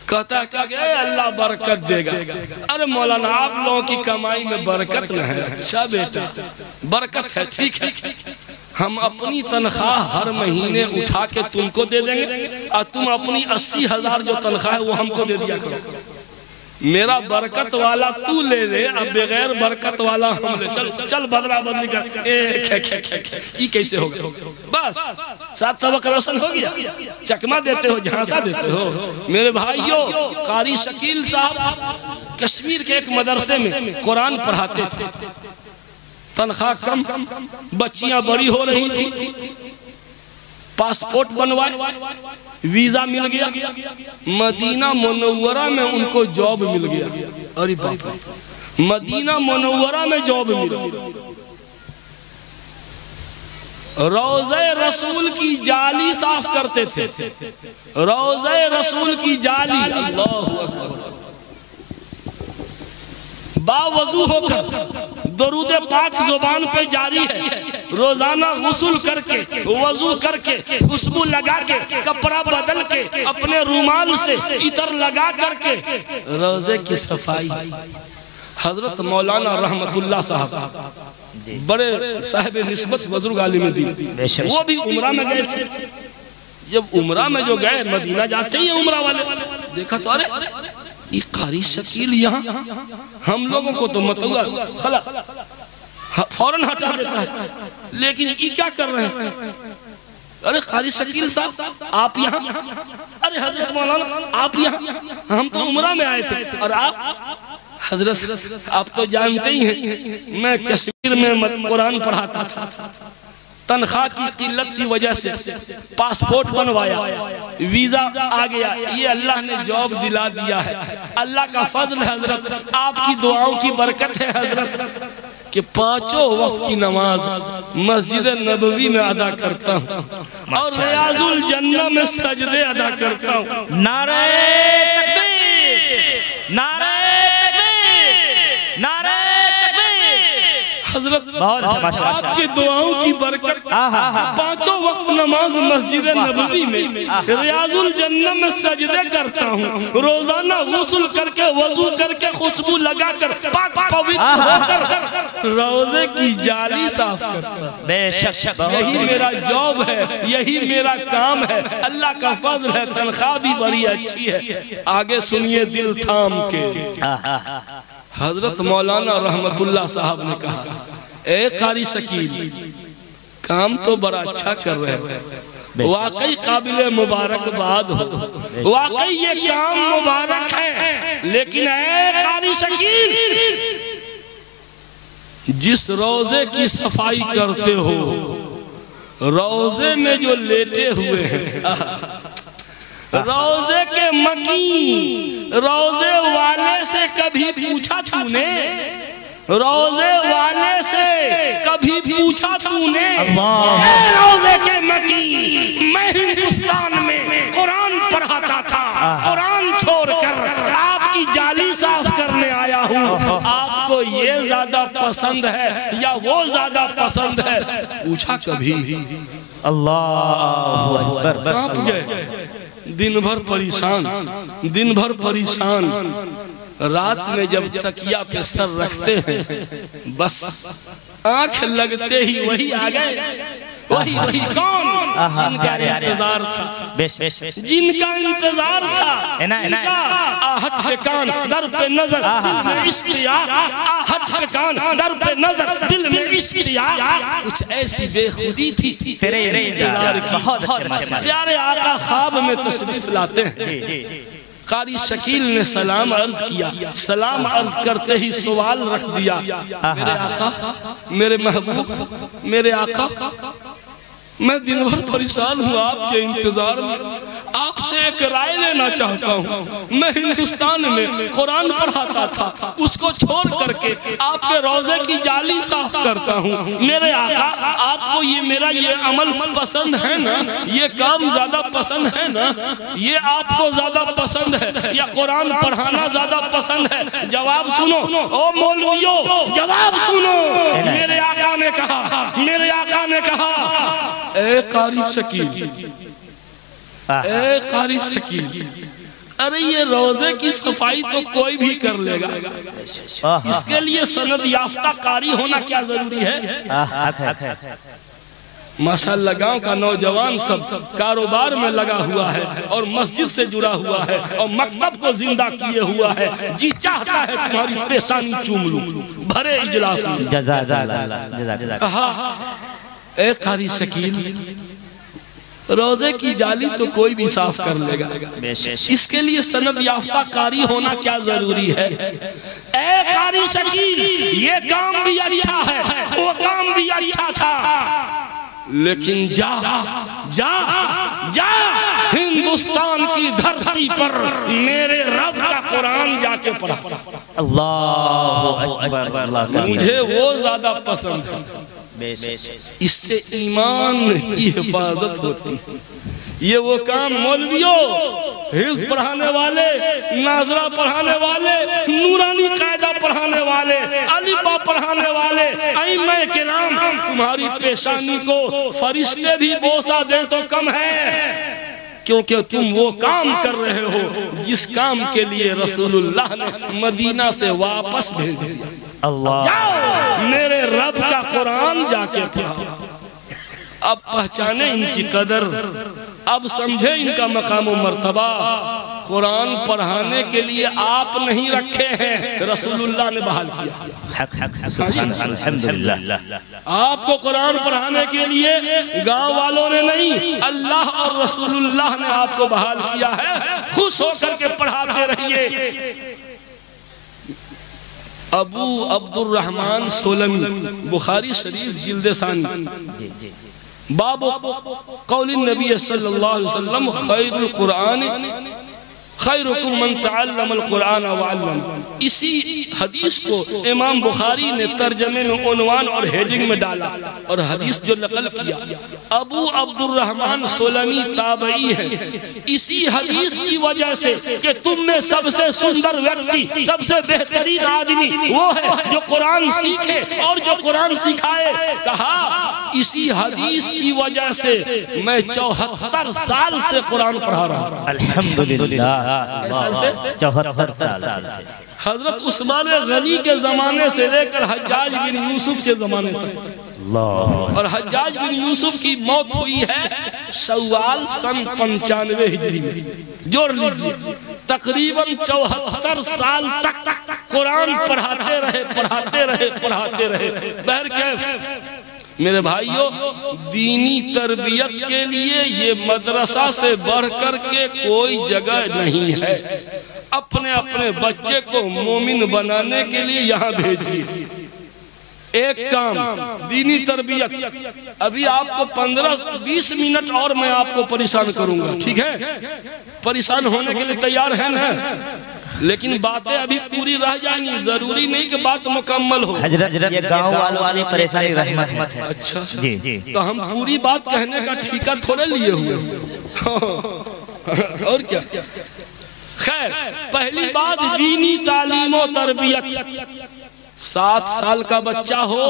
कहता क्या कि अल्लाह बरकत देगा। अरे मौलाना आप लोगों की कमाई में बरकत न है। अच्छा बेटा बरकत है, ठीक है, हम अपनी तनख्वाह हर महीने उठा के तुमको दे देंगे और तुम अपनी 80,000 जो तनख्वाह है वो हमको दे दिया करो। मेरा बरकत वाला तू ले ले, अब बगैर बरकत वाला हम ले। चल चल बदला बदली कर, ये कैसे होगा? बस 7 सबक रोशन हो गया। चकमा देते हो, झांसा देते हो। मेरे भाइयों, कारी शकील साहब कश्मीर के एक मदरसे में कुरान पढ़ाते थे। तनख्वाह कम, बच्चियां बड़ी हो रही थी, पासपोर्ट बनवाए, वीजा मिल गया, मदीना मुनव्वरा में उनको जॉब मिल गया। अरे बाप रे, मदीना मुनव्वरा में जॉब मिल गया। रोज़े रसूल की जाली साफ करते थे, रोज़े रसूल की जाली। अल्लाहु अकबर। बावजू होकर दरूद पाक जुबान पे जारी है। रोजाना गुस्ल करके, वजू करके, खुशबू लगा के, कपड़ा बदल के, अपने रुमाल से इतर लगा करके रोजे की सफाई। हजरत मौलाना रहमतुल्लाह साहब, बड़े साहिब निस्बत बुजुर्ग आलिम दीन, वो भी उम्रा में गए थे। जब उम्रा में जो गए, मदीना जाते ही उम्रा वाले देखा तो अरे ये कारी शकील यहाँ, हम लोगों को तो मतुआ खला फौरन हटा देता है, लेकिन ये क्या कर रहे हैं? अरे कारी शकील साहब आप यहाँ, अरे हजरत मौलाना आप यहाँ, हम तो उम्रा में आए थे। और आप हजरत, आप तो जानते ही हैं मैं कश्मीर में कुरान पढ़ाता था। तनख्वाह की किल्लत की वजह से पासपोर्ट बनवाया, वीजा आ गया। ये अल्लाह ने जॉब दिला दिया है, अल्लाह का फजल है हजरत, आपकी दुआओं की बरकत है हजरत, कि 5 वक्त की नमाज मस्जिद नबवी में अदा करता हूँ और रियाजुल जन्नह में सजदे अदा करता हूँ। नारे तकबीर, नारे तकबीर, नारे हजरत, आपकी दुआओं की बरकत 5 वक्त नमाज मस्जिद नबवी में रियाजुल जन्नह में सजदे करता हूँ। रोजाना गुस्ल करके, वजू करके, खुशबू लगाकर, पाक पवित्र होकर रोजे की जाली साफ करता। बेशक यही मेरा जॉब है, यही मेरा काम है। अल्लाह का फजल है, तनख्वाह भी बड़ी अच्छी है। आगे सुनिए दिल थाम के। हजरत मौलाना रहमतुल्लाह साहब ने कहा, ए कारी शकील, काम तो बड़ा अच्छा कर रहे हैं, वाकई काबिल मुबारकबाद हो, वाकई ये काम मुबारक है। लेकिन ए कारी शकील, जिस रोजे की सफाई करते हो, रोजे में जो लेटे हुए हैं, रोजे के मकीन, रोजे वाले से कभी पूछा तूने? रोजे वाले से कभी पूछा तूने? रोजे के मकीन, मैं हिंदुस्तान में कुरान पढ़ाता था, कुरान छोड़कर आपकी जाली साफ करने आया हूँ। आपको ये ज्यादा पसंद है या वो ज्यादा पसंद है? पूछा कभी? अल्लाह अकबर। कांप गए, दिन भर परेशान, दिन भर परेशान। रात में जब तकिया पे सर रखते हैं, बस आंख लगते ही वही आ गए। वही कौन? जिनका इंतजार था, जिनका इंतजार था, आहट पे कान, दर पे नजर, दिल में इश्तियाक। आहट पे कान, दर पे नजर, दिल में इश्तियाक। कुछ ऐसी बेखुदी थी तेरे इंतजार की। प्यारे आका ख्वाब में तशरीफ लाते हैं। कारी शकील ने सलाम अर्ज किया, सलाम अर्ज करते ही सवाल रख दिया, मेरे आका, मेरे महबूब, मेरे आका, मैं दिन भर परेशान हूँ आपके इंतजार में, आपसे एक राय लेना चाहता हूँ। मैं हिंदुस्तान में कुरान पढ़ाता था, उसको छोड़ करके आपके रोजे की जाली साफ करता हूँ। मेरे आका, आपको ये मेरा ये अमल पसंद है ना? ये काम ज्यादा पसंद है ना? ये आपको ज्यादा पसंद है या कुरान पढ़ाना ज्यादा पसंद है? जवाब सुनो ओ मौलवियों, जवाब सुनो। मेरे आका ने कहा, मेरे आका ने कहा, ए कारी शकील, ए कारी शकील, अरे ये रोजे की सफाई तो कोई भी कर लेगा, इसके लिए सनद याफ्ता कारी होना क्या जरूरी है? माशाअल्लाह गांव का नौजवान सब कारोबार में लगा हुआ है और मस्जिद से जुड़ा हुआ है और मकतब को जिंदा किए हुआ है। जी चाहता है तुम्हारी पेशानी चूम लूं भरे इजलास में। कहा ए कारी शकील, रोजे की जाली तो कोई भी साफ कर लेगा, इसके लिए सनद याफ्ता कारी होना क्या जरूरी है? ए कारी शकील, ये काम भी अच्छा है, वो काम भी अच्छा था, लेकिन जा जा जा हिंदुस्तान की धरती पर मेरे रब का कुरान जाके पढ़ा। अल्लाह अकबर। मुझे वो ज्यादा पसंद है, इससे ईमान की हिफाजत होती है। ये वो काम मौलवियों, हिफ्ज़ पढ़ाने वाले, नाज़रा पढ़ाने वाले, नूरानी कायदा पढ़ाने वाले, अलीबा पढ़ाने वाले, अइम्मा किराम, तुम्हारी पेशानी को फरिश्ते भी बोसा दे तो कम है, क्योंकि तुम वो काम कर रहे हो जिस काम के लिए रसूलुल्लाह ने मदीना से वापस भेज दिया। अल्लाह, जाओ मेरे रब का कुरान जाके पढ़ो। अब पहचाने इनकी कदर, अब समझे इनका मकाम मर्तबा। कुरान पढ़ाने के लिए आप नहीं रखे हैं, रसूलुल्लाह ने बहाल किया। अल्हम्दुलिल्लाह। आपको कुरान पढ़ाने के लिए गांव वालों ने नहीं, अल्लाह और रसूलुल्लाह ने आपको बहाल किया है। खुश होकर के पढ़ाते रहिए। अबू अब्दुर्रहमान सोलमी, बुखारी शरीफ जिल्द सानी, बाबो कौलिन नबी सल्लल्लाहु अलैहि वसल्लम खैरुल कुरान खैरुकुम मन तअल्लमल कुरान व अल्लम। इसी हदीस को इमाम बुखारी ने तर्जमे में उन्वान और हेडिंग में डाला और हदीस जो नकल किया अबू अब्दुर्रहमान सोलमी ताबई है। इसी हदीस की वजह से कि तुम में सबसे सुंदर व्यक्ति, सबसे बेहतरीन आदमी वो है जो कुरान सीखे और जो कुरान सिखाए। कहा इसी हदीस की वजह से मैं 74 साल से कुरान पढ़ा रहा हूं। अल्हम्दुलिल्लाह। 74 साल से हजरत उस्मान गनी के जमाने से लेकर हज्जाज बिन यूसुफ के जमाने तक। और हज्जाज बिन यूसुफ की मौत हुई है शव्वाल सन 95 हिजरी में। जोड़ लीजिए, तकरीबन 74 साल तक कुरान पढ़ाते रहे, पढ़ाते रहे, पढ़ाते रहे। बहरकैफ मेरे भाइयों, दीनी तरबियत के लिए ये मदरसा से बढ़कर के कोई जगह नहीं है। अपने अपने बच्चे को मोमिन बनाने के लिए यहाँ भेजिए। एक काम दीनी तरबियत। अभी आपको 15-20 मिनट और मैं आपको परेशान करूंगा, ठीक है? परेशान होने के लिए तैयार है ना? लेकिन बातें अभी पूरी रह जाएंगी, जरूरी नहीं कि बात मुकम्मल हो। हजरत ये गांव वालों वाली परेशानी रहमत है। अच्छा जी जी, तो हम पूरी बात कहने का ठेका थोड़े लिए हुए और क्या। खैर, पहली बात दीनी तालीम और तरबियत। 7 साल का बच्चा हो,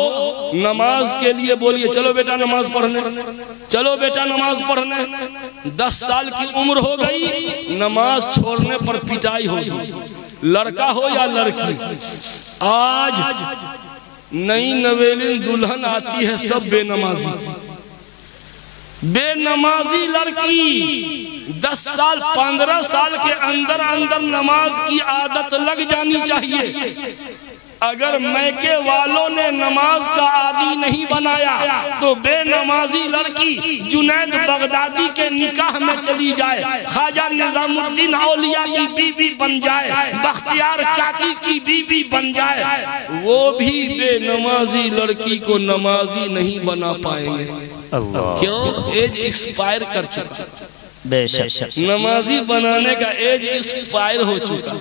नमाज के लिए बोलिए चलो बेटा नमाज पढ़ने, चलो बेटा नमाज पढ़ने। 10 साल की उम्र हो गई, नमाज छोड़ने पर पिटाई होगी, लड़का हो या लड़की। आज नई नवेलिन दुल्हन आती है, सब बेनमाजी, बेनमाजी लड़की। 10 साल 15 साल के अंदर अंदर नमाज की आदत लग जानी चाहिए। अगर मैके वालों ने नमाज का आदी नहीं बनाया तो बेनमाजी लड़की जुनैद बगदादी के निकाह में चली जाए, ख्वाजा निजामुद्दीन औलिया की बीवी बन जाए, बख्तियार काकी की बीवी बन जाए, वो भी बेनमाजी लड़की को नमाजी नहीं बना पाएंगे। क्यों? एज एक्सपायर कर चुका, नमाजी बनाने का एज एक्सपायर हो चुका।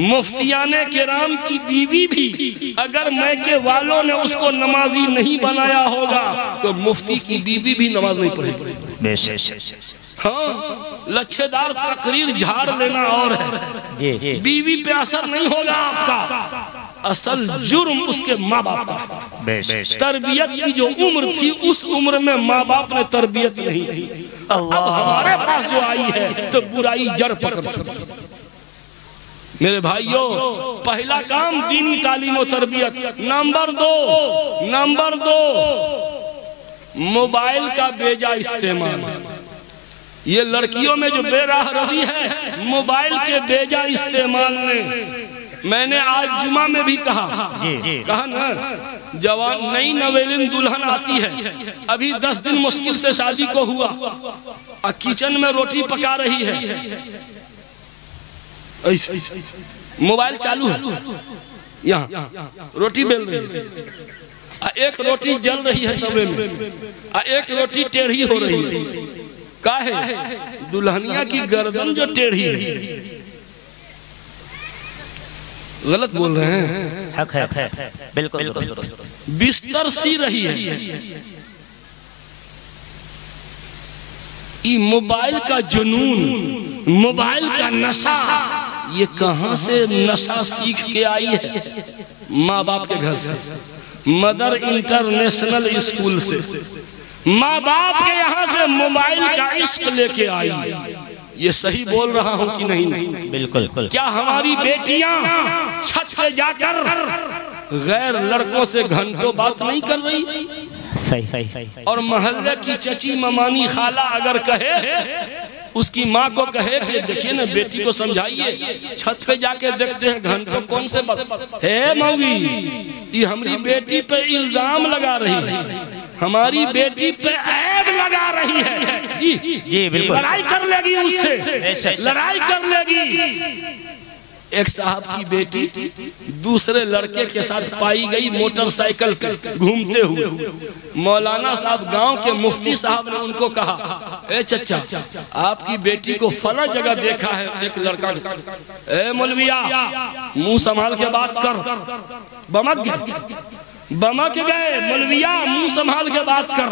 मुफ्तियाने किराम की बीवी भी अगर मैके वालों ने उसको नमाजी नहीं बनाया होगा तो मुफ्ती की बीवी भी नमाज नहीं पढ़ेगी। हाँ, लच्छेदार तकरीर झाड़ लेना और है, बीवी पे असर नहीं होगा आपका। असल जुर्म उसके माँ बाप का। तरबियत की जो उम्र थी उस उम्र में माँ बाप ने तरबियत नहीं की। अब हमारे पास जो आई है तो बुराई जड़ पकड़ चुकी। मेरे भाइयों, पहला काम दीनी तालीम और तरबियत। नंबर 2 मोबाइल का बेजा इस्तेमाल। ये लड़कियों में जो बेराह रवि है मोबाइल के बेजा इस्तेमाल ने, मैंने आज जुमा में भी कहा ना, जवान नई नवेलिन दुल्हन आती है, अभी 10 दिन मुश्किल से शादी को हुआ और किचन में रोटी पका रही है, मोबाइल चालू है, यहाँ रोटी बेल रही है, एक रोटी जल रही है तवे में, एक रोटी टेढ़ी हो रही है। का है? दुल्हनिया की गर्दन जो टेढ़ी है। गलत बोल रहे हैं? हक है, बिल्कुल बिस्तर सी रही है। ये मोबाइल का जुनून, मोबाइल का नशा, ये कहां से नशा सीख के आई है? माँ बाप के घर से, मदर इंटरनेशनल स्कूल से, माँ बाप के यहाँ से मोबाइल का इश्क लेके आई। ये सही बोल रहा हूँ कि नहीं? बिल्कुल। क्या हमारी बेटियां छत पे जाकर गैर लड़कों से घंटों बात नहीं कर रही? सही। और मोहल्ले की चची ममानी खाला अगर कहे, उसकी माँ को कहे कि देखिए ना बेटी को समझाइए, छत पे जाके देखते हैं घंटों कौन से बात है। मौगी, ये हमारी बेटी पे इल्जाम लगा रही है, हमारी बेटी पे ऐब लगा रही है। जी बिल्कुल। लड़ाई कर लेगी उससे, लड़ाई कर लेगी। एक साहब की बेटी दूसरे लड़के के साथ पाई गई मोटरसाइकिल पे घूमते हुए। मौलाना साहब गांव के मुफ्ती साहब ने उनको कहा, ए चचा, आपकी बेटी को फला जगह देखा है एक लड़का। ए मौलविया, मुंह संभाल के बात कर। बमक गए मौलविया, मुंह संभाल के बात कर,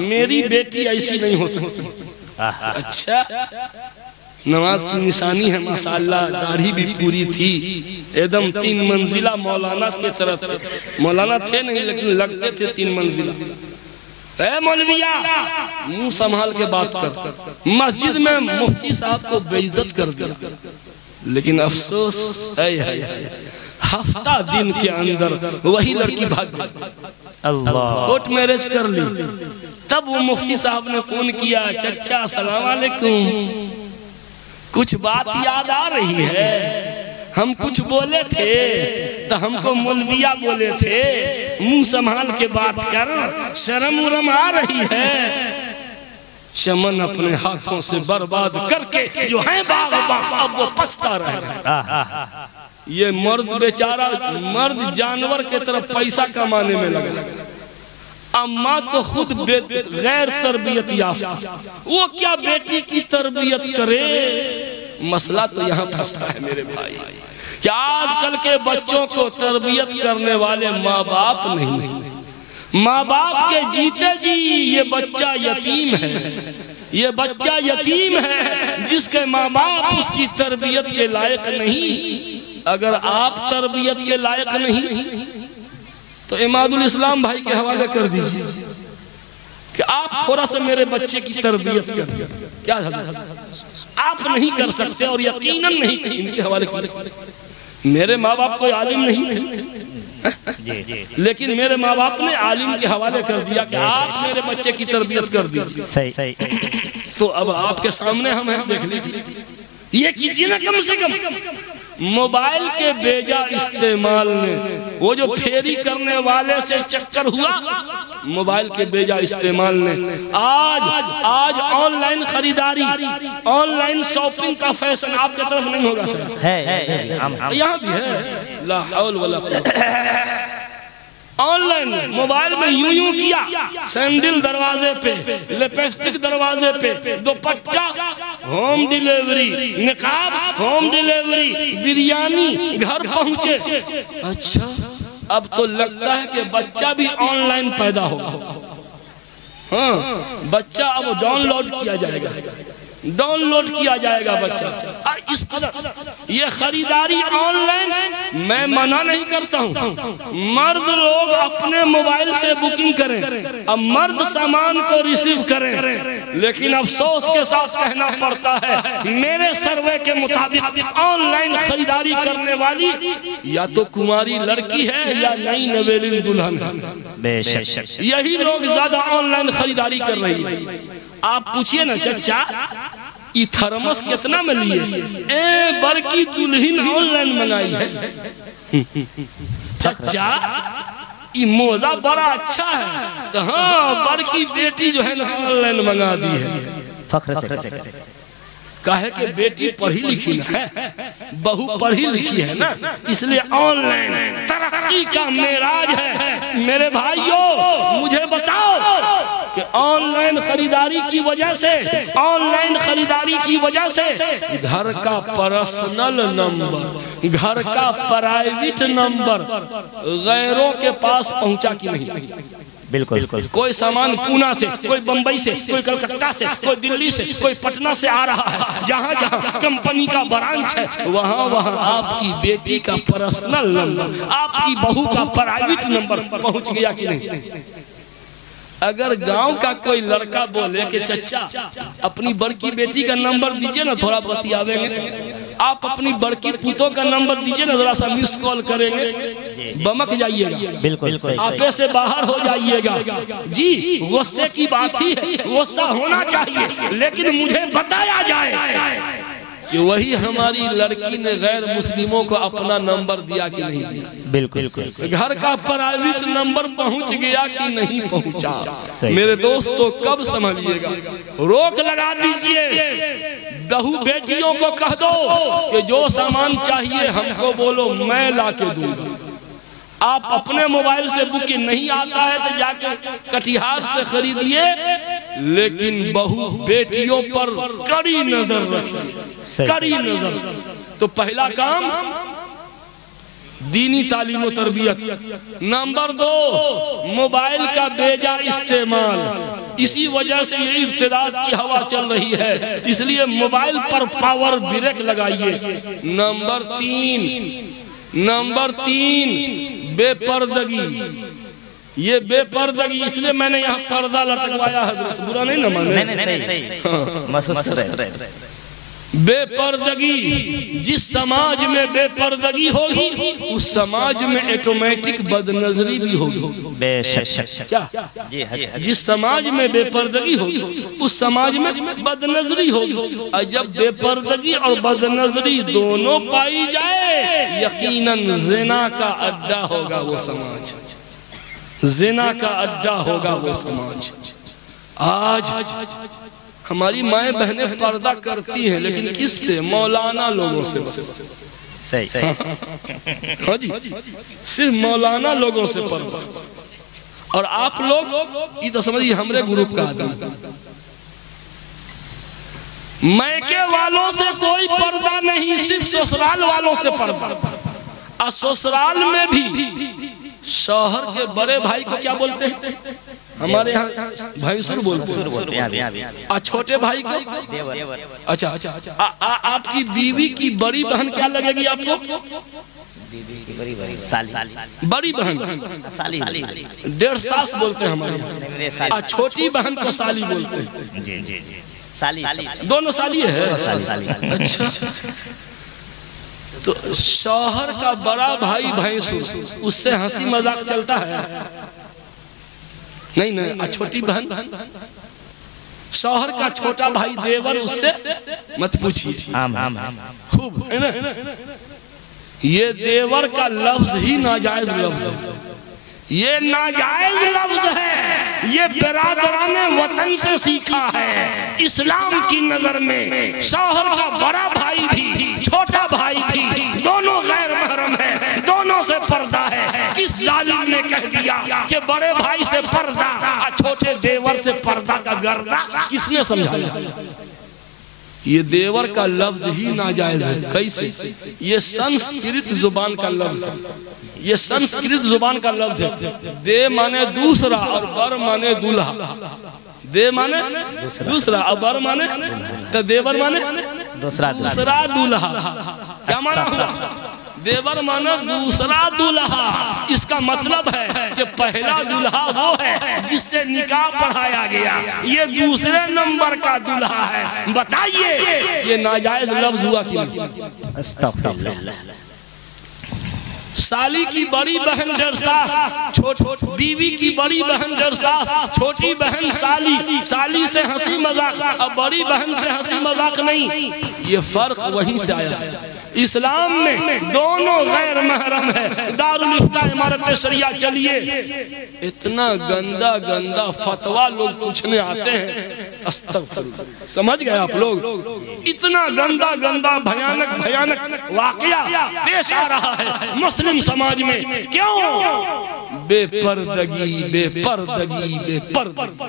मेरी बेटी ऐसी नहीं हो सकती। अच्छा, नमाज की निशानी है माशाअल्लाह, दाढ़ी भी पूरी थी, एकदम 3 मंजिला मौलाना के तरह थे। मौलाना थे नहीं लेकिन लगते थे 3 मंजिला। ए मौलविया, मुंह संभाल के बात कर। मस्जिद में मुफ्ती साहब को बेइज्जत कर दिया, लेकिन अफसोस हफ्ता दिन के अंदर वही लड़की भाग गई, कोर्ट मैरिज कर ली। तब वो मुफ्ती साहब ने फोन किया, चचा अस्सलाम वालेकुम, कुछ बात याद आ रही है? हम कुछ बोले थे तो हमको मौलविया बोले थे, मुंह संभाल के बात कर, शर्म उरम आ रही है। चमन अपने हाथों से बर्बाद करके जो है बाग अब वो पछता रहे। ये मर्द बेचारा, मर्द जानवर के तरफ पैसा कमाने में लगा। अम्मा तो खुद गैर तरबियत याफ्ता, वो क्या बेटी की तरबियत करे? मसला तो यहाँ फंसता है मेरे भाई, क्या आजकल के बच्चों को तरबियत करने वाले माँ बाप नहीं। माँ बाप के जीते जी ये बच्चा यतीम है, ये बच्चा यतीम है जिसके माँ बाप उसकी तरबियत के लायक नहीं। अगर आप तरबियत के लायक नहीं तो इमादुल इस्लाम भाई के हवाले कर दीजिए कि आप थोड़ा सा मेरे बच्चे की तरबियत करिए। क्या आप नहीं कर सकते और यकीनन नहीं इनके हवाले कर। मेरे माँ बाप कोई आलिम नहीं थे, लेकिन मेरे माँ बाप ने आलिम के हवाले कर दिया कि आप मेरे बच्चे की तरबियत कर दीजिए। सही। तो अब आपके सामने हम हैं, देख लीजिए, ये कीजिए ना। कम से कम मोबाइल के बेजा इस्तेमाल ने, वो जो फेरी करने वाले से चक्कर हुआ, मोबाइल के बेजा इस्तेमाल ने आज ऑनलाइन खरीदारी, ऑनलाइन शॉपिंग का फैशन आपके तरफ नहीं होगा सर? है। यहाँ भी है। ला हौल वला कुव्वत। ऑनलाइन मोबाइल में यूं किया, सैंडल दरवाजे पे, लिपस्टिक दरवाजे पे, दुपट्टा होम डिलीवरी, निकाब होम डिलीवरी, बिरयानी घर पहुंचे। अच्छा, अब तो लगता है कि बच्चा भी ऑनलाइन पैदा होगा। हाँ, बच्चा अब डाउनलोड किया जाएगा। डाउनलोड किया जाएगा बच्चा। इस तरह ये खरीदारी ऑनलाइन मैं मना नहीं करता हूँ, मर्द लोग अपने मोबाइल से बुकिंग करें, अब मर्द सामान को रिसीव करें, लेकिन अफसोस के साथ कहना पड़ता है मेरे सर्वे के मुताबिक ऑनलाइन खरीदारी करने वाली या तो कुंवारी लड़की है या नई नवेली दुल्हन है। यही लोग ज्यादा ऑनलाइन खरीदारी कर रही है। आप पूछिए ना चचा ये थर्मस कितना में लिए? बड़की दुल्हन ऑनलाइन मंगाई है। चचा ये मोजा बड़ा अच्छा है, तो हाँ बड़की बेटी जो है ना ऑनलाइन मंगा दी है। फख्र से काहे के बेटी पढ़ी लिखी है, बहू पढ़ी लिखी है ना, इसलिए ऑनलाइन तरक्की का मेराज है। मेरे भाइयों मुझे बताओ कि ऑनलाइन खरीदारी की वजह से, ऑनलाइन खरीदारी की वजह से घर का पर्सनल नंबर, घर का प्राइवेट नंबर गैरों के पास पहुंचा कि नहीं? बिल्कुल। कोई सामान पूना से, कोई बंबई से, कोई कलकत्ता से, कोई दिल्ली से, कोई पटना से आ रहा है, जहाँ जहाँ कंपनी का ब्रांच है वहाँ वहाँ आपकी बेटी का पर्सनल नंबर, आपकी बहू का प्राइवेट नंबर पहुँच गया कि नहीं? अगर गांव का कोई लड़का बोले कि चचा अपनी बड़की बेटी का नंबर दीजिए ना, थोड़ा बतियावेंगे, आप अपनी बड़की पुतों का नंबर दीजिए ना, जरा सा मिस कॉल करेंगे, बमक जाइएगा, बिल्कुल आपे से बाहर हो जाइएगा। जी गुस्से की बात ही है, गुस्सा होना चाहिए, लेकिन मुझे बताया जाए कि वही हमारी लड़की ने गैर मुस्लिमों को अपना नंबर दिया कि नहीं दिया? बिल्कुल। घर का प्राइवेट नंबर पहुंच गया कि नहीं पहुंचा? मेरे दोस्तों कब समझिएगा, रोक लगा दीजिए। बहू बेटियों को कह दो कि जो सामान चाहिए हमको बोलो, मैं ला के दूंगा। आप अपने मोबाइल से बुकिंग नहीं आता है तो जाके कटिहार से खरीदिए, लेकिन बहू बेटियों पर कड़ी नजर रखें, कड़ी नजर। तो पहला काम दीनी तालीम और तरबियत। नंबर 2 मोबाइल का बेजा इस्तेमाल। इसी वजह से ये इर्तिदाद की हवा चल रही है, इसलिए मोबाइल पर पावर ब्रेक लगाइए। नंबर 3 बेपर्दगी। ये बेपर्दगी इसलिए मैंने यहाँ पर्दा लटकवाया, हजरत बुरा नहीं ना माने। बेपर्दगी, जिस समाज में बेपर्दगी होगी उस समाज में ऑटोमेटिक बदनजरी भी होगी। क्या? जिस समाज में बेपर्दगी होगी उस समाज में बदनजरी होगी, और जब बेपर्दगी और बदनजरी दोनों पाई जाए यकीनन ज़िना का अड्डा होगा वो समाज, ज़िना का अड्डा होगा वो समाज। आज हमारी माएं बहनें पर्दा करती हैं, लेकिन किससे? मौलाना लोगों से बस। सही। हाँ जी, सिर्फ मौलाना लोगों से पर्दा। और आप लोग ये तो समझिए हमारे ग्रुप का आदमी, मैके वालों से कोई पर्दा नहीं, सिर्फ ससुराल वालों से पर्दा। और ससुराल में भी शौहर के बड़े भाई को क्या बोलते हैं? हमारे यहाँ भैंसुर बोलते हैं। और छोटे भाई को? अच्छा। आपकी बीवी की बड़ी बहन क्या लगेगी आपको? बड़ी बहन 1.5 सास बोलते हैं हमारे यहाँ। और छोटी बहन को साली बोलते हैं। दोनों साली है। अच्छा, तो शौहर का बड़ा भाई भैंसुर, उससे हंसी मजाक चलता है? नहीं। छोटी बहन, शौहर का छोटा भाई देवर, उससे मत पूछिए, खूब है ना। ये देवर का लफ्ज ही नाजायज लफ्ज है, ये नाजायज लफ्ज है, ये बिरादराने वतन से सीखा है। इस्लाम की नजर में शौहर का बड़ा भाई भी छोटा भाई भी दोनों गैर महरम है, दोनों से पर्दा है। किस जालिम ने कह दिया कि बड़े भाई से पर्दा और छोटे देवर से पर्दा का गर्दा? किसने समझाया? ये देवर का लफ्ज ही नाजायज है। कैसे? ये संस्कृत जुबान का लफ्ज है, ये संस्कृत जुबान का लफ्ज है। दे माने दूसरा और बर माने दूल्हा। दे माने दूसरा, और बर माने तो देवर माने दूसरा दूल्हा। क्या माना हुआ? देवर माना दूसरा दूल्हा। इसका मतलब है कि पहला दूल्हा वो है जिससे निकाह पढ़ाया गया, ये दूसरे नंबर का दूल्हा है। बताइए ये नाजायज लफ्ज हुआ कि नहीं? अस्तगफिरुल्लाह। साली की बड़ी बहन डेढ़ सास, बीवी की बड़ी बहन डेढ़ सास, छोटी बहन साली, साली से हंसी मजाक और बड़ी बहन से हंसी मजाक नहीं। ये फर्क वहीं से आया है। इस्लाम में दोनों गैर महरम है। दारुल इफ्ता इमारत शरिया चलिए, इतना गंदा गंदा फतवा लोग पूछने आते हैं। अस्तगफिरुल्लाह, समझ गए आप लोग? इतना गंदा गंदा भयानक भयानक वाकया पेश आ रहा है मुस्लिम समाज में। क्यों? बेपर्दगी बेपर्दगी बेपर्दगी।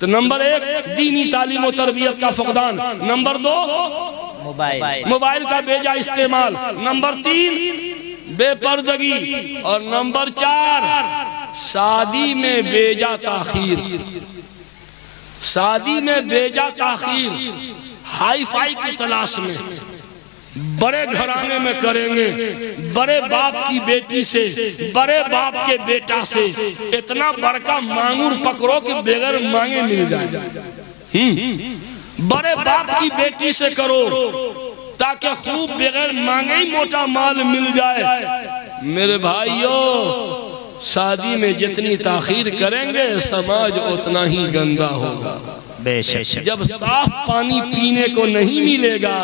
तो नंबर 1 दीनी तालीम और तरबियत का फुकदान, नंबर 2 मोबाइल का बेजा इस्तेमाल, नंबर 3 बेपर्दगी, और नंबर 4 शादी में बेजा ताखीर। शादी में बेजा ताखीर हाई फाई की तलाश में, बड़े घराने में करेंगे, बड़े बाप की बेटी से, बड़े बाप के बेटा से, इतना बड़का मांगूर पकड़ो कि बगैर मांगे मिल जाए। बड़े बाप की बेटी से करो ताकि खूब बगैर मांगे ही मोटा माल मिल जाए। मेरे भाइयों, शादी में जितनी ताखीर करेंगे समाज उतना ही गंदा होगा। बेशक जब साफ पानी पीने को नहीं मिलेगा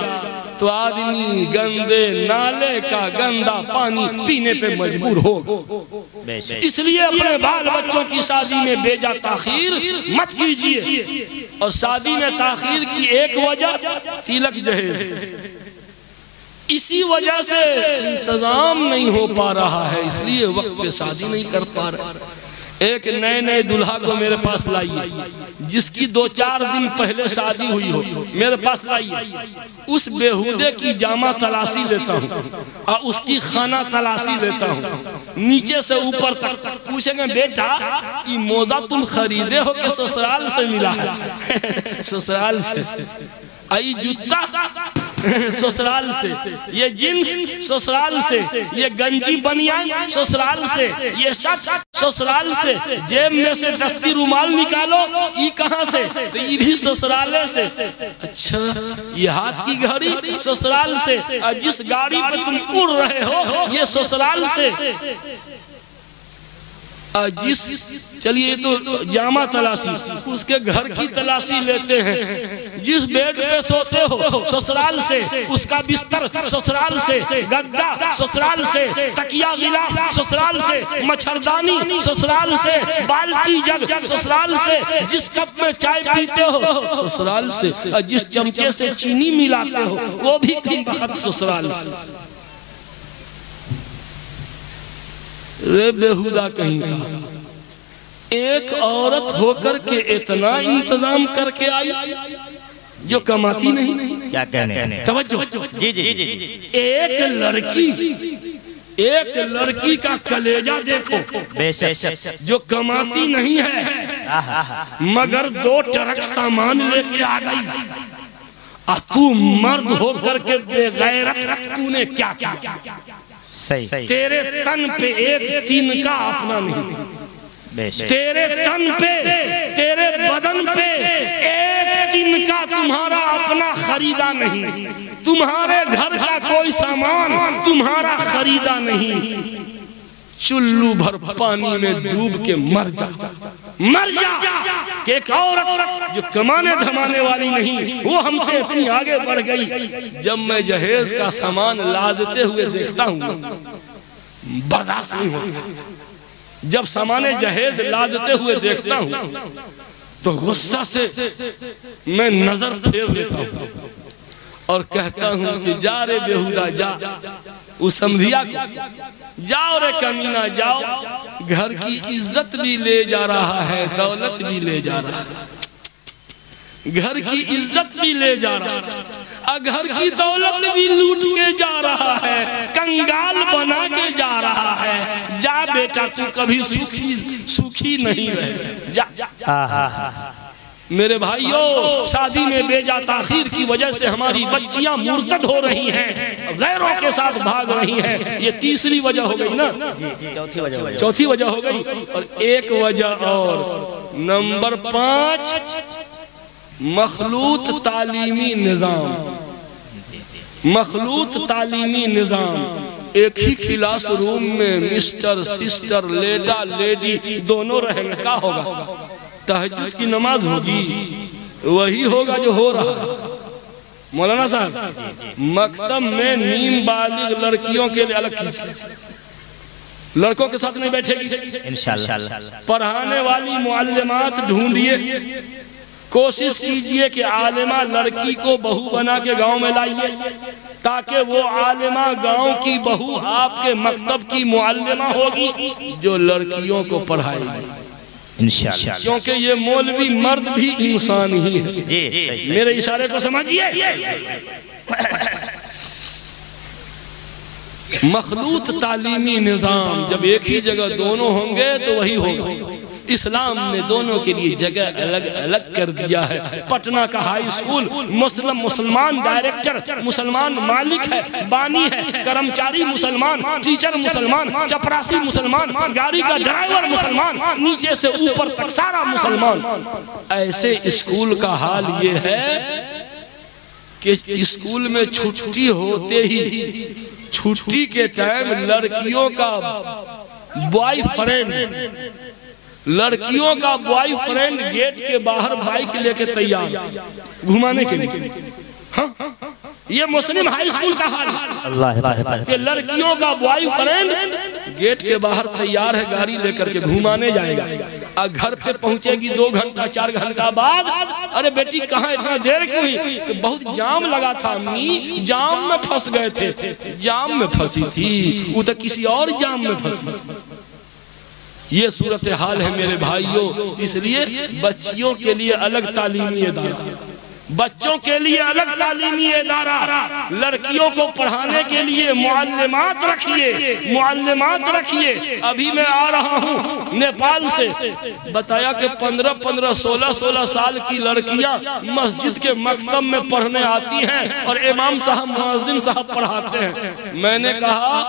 तो आदमी गंदे नाले का गंदा पानी पीने पे मजबूर होगा। इसलिए अपने बाल बच्चों की शादी में बेजा ताखीर मत कीजिए। और शादी में ताखीर की एक वजह तिलक जहेज, इसी वजह से इंतजाम नहीं हो पा रहा है, इसलिए वक्त पे शादी नहीं कर पा रहे। एक नए नए दूल्हा को मेरे पास लाइए, जिसकी 2-4 दिन पहले शादी हुई हो, मेरे पास लाइए। उस बेहुदे की जामा तलाशी लेता हूँ और उसकी खाना तलाशी लेता हूँ, नीचे से ऊपर तक। पूछेंगे बेटा ये मोजा तुम खरीदे हो कि ससुराल से मिला है? ससुराल से। आई जूता ससुराल से, ये जींस ससुराल से, ये गंजी बनियान ससुराल से, ये शर्ट ससुराल से, जेब में से दस्ती रुमाल निकालो, ये कहाँ से? तो ये भी ससुराले से। अच्छा, ये हाथ की घड़ी ससुराल से, और जिस गाड़ी पे तुम उड़ रहे हो ये ससुराल से। चलिए तो जामा तलाशी, उसके घर की तलाशी लेते हैं। जिस बेड पे सोते हो ससुराल से, उसका बिस्तर ससुराल से, गद्दा ससुराल से, तकिया गिलाफ ससुराल से, मच्छरदानी ससुराल से, बाल्टी जग ससुराल से, जिस कप में चाय पीते हो ससुराल से, और जिस चमचे से चीनी मिलाते हो वो भी कहीं बहुत ससुराल से। रे बेहुदा कहीं का। एक औरत होकर के इतना इंतजाम करके आई जो कमाती नहीं। क्या कहने? तवज्जो। जी जी जी। एक लड़की का कलेजा देखो, बेशक जो कमाती नहीं है मगर 2 ट्रक सामान लेके आ गई, और तू मर्द होकर के बेगैरत तूने क्या किया? सही। तेरे तन पे एक तिनका अपना नहीं, तेरे तन पे, तेरे बदन पे एक तिनका तुम्हारा अपना खरीदा नहीं, तुम्हारे घर का कोई सामान तुम्हारा खरीदा नहीं। चुल्लू भर पानी में डूब के मर जा, मर जा। कि एक औरत जो कमाने धमाने वाली नहीं, वो हमसे इतनी आगे बढ़ गई। जब मैं जहेज का सामान लादते हुए देखता हूँ बर्दाश्त नहीं होता। जब सामाने जहेज लादते हुए देखता हूँ तो गुस्सा से मैं नजर फेर लेता हूँ और कहता हूँ कि जा रे बेहुदा जा, उस समधिया को जाओ रे कमीना जाओ, घर की इज्जत भी ले जा रहा है, दौलत भी ले जा रहा है, घर की इज्जत भी ले जा रहा है, और घर की दौलत भी लूट के जा रहा है, कंगाल बना के जा रहा है। जा बेटा, तू कभी सुखी नहीं रहे, जा। मेरे भाइयों, शादी में बेजा ताखीर की वजह से हमारी बच्चियां मुर्तद हो रही हैं, गैरों के साथ भाग रही हैं। ये तीसरी वजह हो गई ना, चौथी वजह हो गई। और एक वजह और, नंबर 5, मखलूत तालीमी निज़ाम। मखलूत तालीमी निज़ाम। एक ही क्लास रूम में मिस्टर सिस्टर लेडा लेडी दोनों रहेंगे, क्या होगा? तहज्जुद की नमाज होगी, वही होगा जो हो रहा है। मौलाना साहब, मकतब में नीम बालिग लड़कियों के लिए अलग कीजिए, लड़कों के साथ नहीं बैठेगी इंशाअल्लाह। पढ़ाने वाली मुअल्लिमात ढूंढिए, कोशिश कीजिए कि आलिमा लड़की को बहू बना के गांव में लाइए, ताकि वो आलिमा गांव की बहू आपके मकतब की मुअल्लिमा होगी जो लड़कियों को पढ़ाएगी इंशाअल्लाह। क्योंकि ये मौलवी मर्द भी इंसान ही है। जी, मेरे इशारे को समझिए। मखलूत तालीमी निज़ाम, जब एक ही जगह दोनों होंगे तो वही होगा। इस्लाम ने दोनों के लिए जगह अलग अलग कर दिया है। पटना का हाई स्कूल मुसलमान डायरेक्टर मुसलमान मालिक है, बानी है, कर्मचारी मुसलमान, टीचर मुसलमान, चपरासी मुसलमान, गाड़ी का ड्राइवर मुसलमान, नीचे से ऊपर तक सारा मुसलमान। ऐसे स्कूल का हाल ये है कि स्कूल में छुट्टी होते ही, छुट्टी के टाइम लड़कियों का बॉयफ्रेंड, लड़कियों का बॉयफ्रेंड गेट के बाहर बाइक लेके तैयार घुमाने के लिए। हाँ, ये मुस्लिम हाई स्कूल का हाल है कि लड़कियों का बॉयफ्रेंड गेट के बाहर तैयार है, गाड़ी लेकर के घुमाने जाएगा। और घर पे पहुंचेगी 2 घंटा 4 घंटा बाद, अरे बेटी कहाँ इतना देर क्यों हुई? तो बहुत जाम लगा था अम्मी, जाम में फंस गए थे। जाम में फंसी थी वो तो किसी और जाम में फंसी। ये सूरत हाल है मेरे भाइयों। इसलिए बच्चियों के लिए अलग तालीमी इदारा, बच्चों के लिए अलग तालीमी इदारा, लड़कियों को पढ़ाने के लिए मुअल्लिमात रखिए, मुअल्लिमात रखिए। अभी मैं आ रहा हूँ नेपाल से, बताया कि 15-15, 16-16 साल की लड़कियां मस्जिद के मकतब में पढ़ने आती हैं और इमाम साहब मुअज्जिन साहब पढ़ाते हैं। मैंने कहा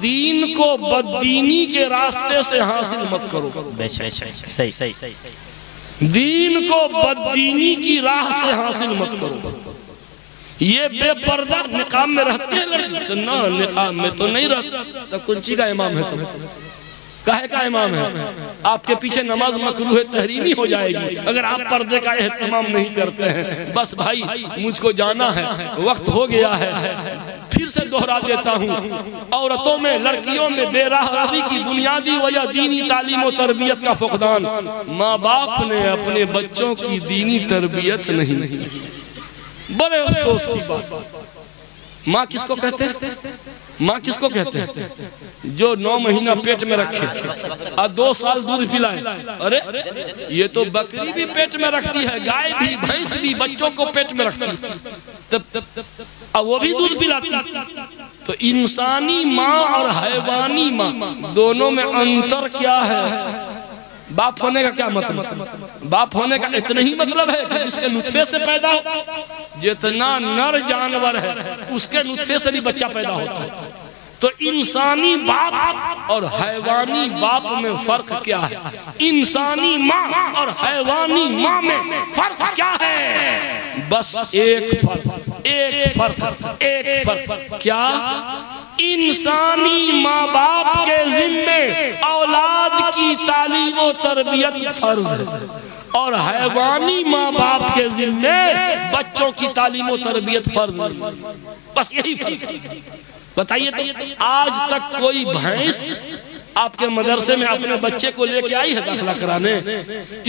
दीन को बददीनी के रास्ते से हासिल मत करो, सही। दीन को बददीनी की राह से हासिल मत करो। ये बेपर्दा निकाब में रहते हैं लड़की, तो ना निकाब में तो नहीं रहता, तो कुंची का इमाम है, तुम काहे का इमाम है? आपके पीछे नमाज मकरूह तहरीमी हो जाएगी अगर आप पर्दे का एहतमाम नहीं करते हैं। बस भाई मुझको जाना है, वक्त हो गया है। फिर से दोहरा देता हूँ, औरतों में, लड़कियों में बेराहवी की बुनियादी वजह दीनी तालीम और तरबियत का फुकदान। माँ बाप ने अपने बच्चों की दीनी तरबियत नहीं की। बड़े अफसोस की बात। माँ किसको कहते हैं? माँ किसको कहते हैं? जो 9 महीना पेट में रखे और 2 साल दूध पिलाए। अरे ये तो बकरी भी पेट में रखती है, गाय भी, भैंस भी बच्चों को पेट में रखती है, तब वो भी दूध पिलाती है। तो इंसानी माँ और हैवानी माँ दोनों में अंतर क्या है? बाप होने का क्या मतलब? बाप होने का इतना ही मतलब है कि जिसके नुत्फे से पैदा हो, जितना नर जानवर है उसके नुत्फे से भी बच्चा पैदा होता है। तो इंसानी बाप और हैवानी बाप में फर्क क्या है? इंसानी माँ और हैवानी माँ में फर्क क्या है? बस एक फर्क क्या? इंसानी माँ बाप के जिम्मे औलाद की तालीम और तरबियत फर्ज है और हैवानी माँ बाप के जिम्मे बच्चों की तालीम और तरबियत फर्ज है। बस यही फर्क है। बताइए तो आज तक कोई भैंस आपके मदरसे में अपने बच्चे को लेके आई है दाखिला कराने?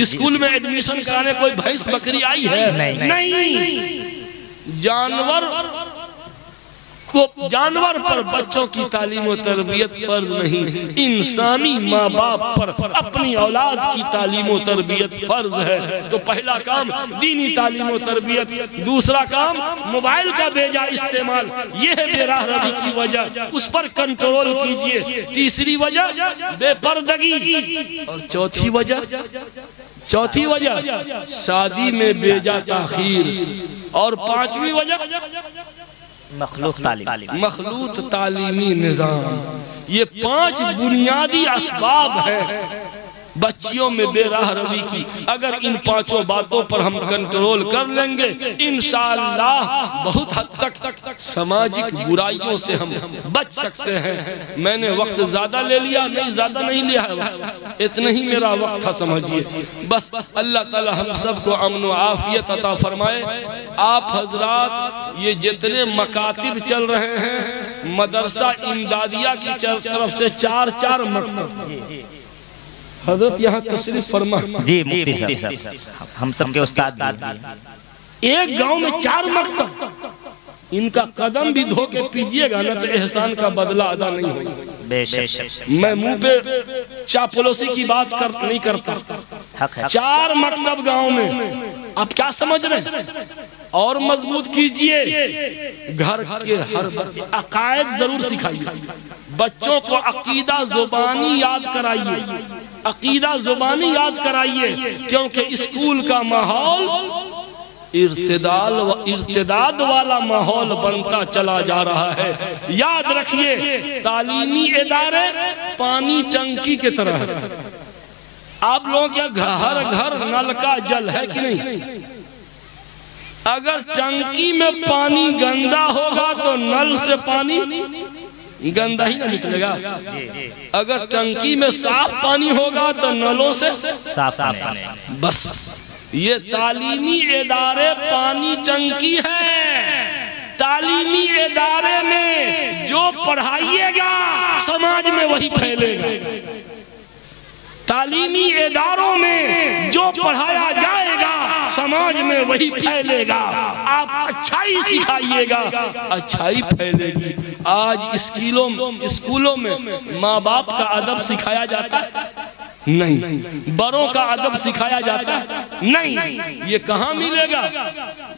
स्कूल में एडमिशन कराने कोई भैंस बकरी आई है? नहीं। जानवर पर बच्चों की तालीम और तरबियत फर्ज नहीं, इंसानी माँ बाप पर अपनी औलाद की तालीम और तरबियत फर्ज है। तो पहला काम दीनी तालीम और तरबियत, दूसरा काम मोबाइल का बेजा इस्तेमाल, ये है बेराहवी की वजह, उस पर कंट्रोल कीजिए। तीसरी वजह बेपर्दगी और चौथी वजह चौथी वजह शादी में बेजा ताखीर, और पांचवी वजह मखलूत तालीमी निजाम। ये 5 बुनियादी असबाब है बच्चियों में बेराह रवी की। अगर इन 5 बातों पर हम कंट्रोल कर लेंगे इंशाअल्लाह बहुत हद तक सामाजिक बुराइयों से हम बच सकते हैं। मैंने वक्त ज्यादा ले लिया, नहीं ज्यादा नहीं लिया है, इतना ही मेरा वक्त था समझिए। बस अल्लाह ताला हम सबको अमन व आफियत अता फरमाए। आप हजरात ये जितने मकातिब चल रहे हैं, मदरसा इमदादिया की तरफ से 4 मकतब हजरत यहाँ तशरीफ फरमा जी मुफ्ती साहब, हम सबके उस्ताद भी। एक गांव में 4 मकतब, इनका कदम भी धो के पीजिएगा ना तो एहसान का बदला अदा नहीं होगा। मैं मुंह पे चापलूसी की बात नहीं करता। 4 मकतब गांव में, आप क्या समझ रहे हैं? और मजबूत कीजिए, घर के हर अकायद जरूर सिखाइए बच्चों को, अकीदा जुबानी याद कराइए, अकीदा जुबानी याद कराइए, क्योंकि स्कूल का माहौल इर्तिदाद वाला माहौल बनता चला जा रहा है। याद रखिए, तालीमी इदारे पानी टंकी की तरह है। आप लोगों के हर घर नल का जल है कि नहीं? अगर टंकी में पानी गंदा होगा तो नल से पानी गंदा ही ना निकलेगा। अगर टंकी में साफ पानी होगा तो नलों से साफ पानी। बस ये तालीमी इदारे पानी टंकी है। तालीमी इदारे में जो पढ़ाइएगा समाज में वही फैलेगा। तालीमी इदारों में जो पढ़ाया जाएगा समाज में वही फैलेगा। आप अच्छाई सिखाइएगा, अच्छाई फैलेगी। आज स्कूलों में माँ बाप का अदब सिखाया जाता है नहीं, बड़ों का अदब सिखाया जाता है नहीं। ये कहाँ मिलेगा?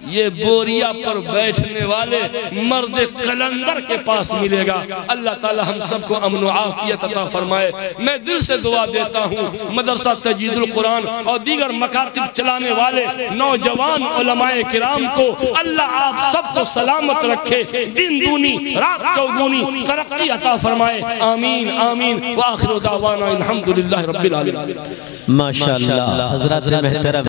ये बोरिया पर बैठने वाले मर्द कलंदर के पास मिलेगा। अल्लाह ताला हम सबको अमन व आफियत अता फरमाए। मैं दिल से दुआ देता हूँ मदरसा तजदीदुल कुरान और दीगर मकातिब चलाने वाले नौजवान उलमाए किराम को अल्लाह आप सबको सलामत रखे, दिन दूनी रात चौगुनी तरक्की अता फरमाए। आमीन आमीन व आखिर दावाना अल्हम्दुलिल्लाहि रब्बिल आलमीन। माशाअल्लाह। हज़रात महतरम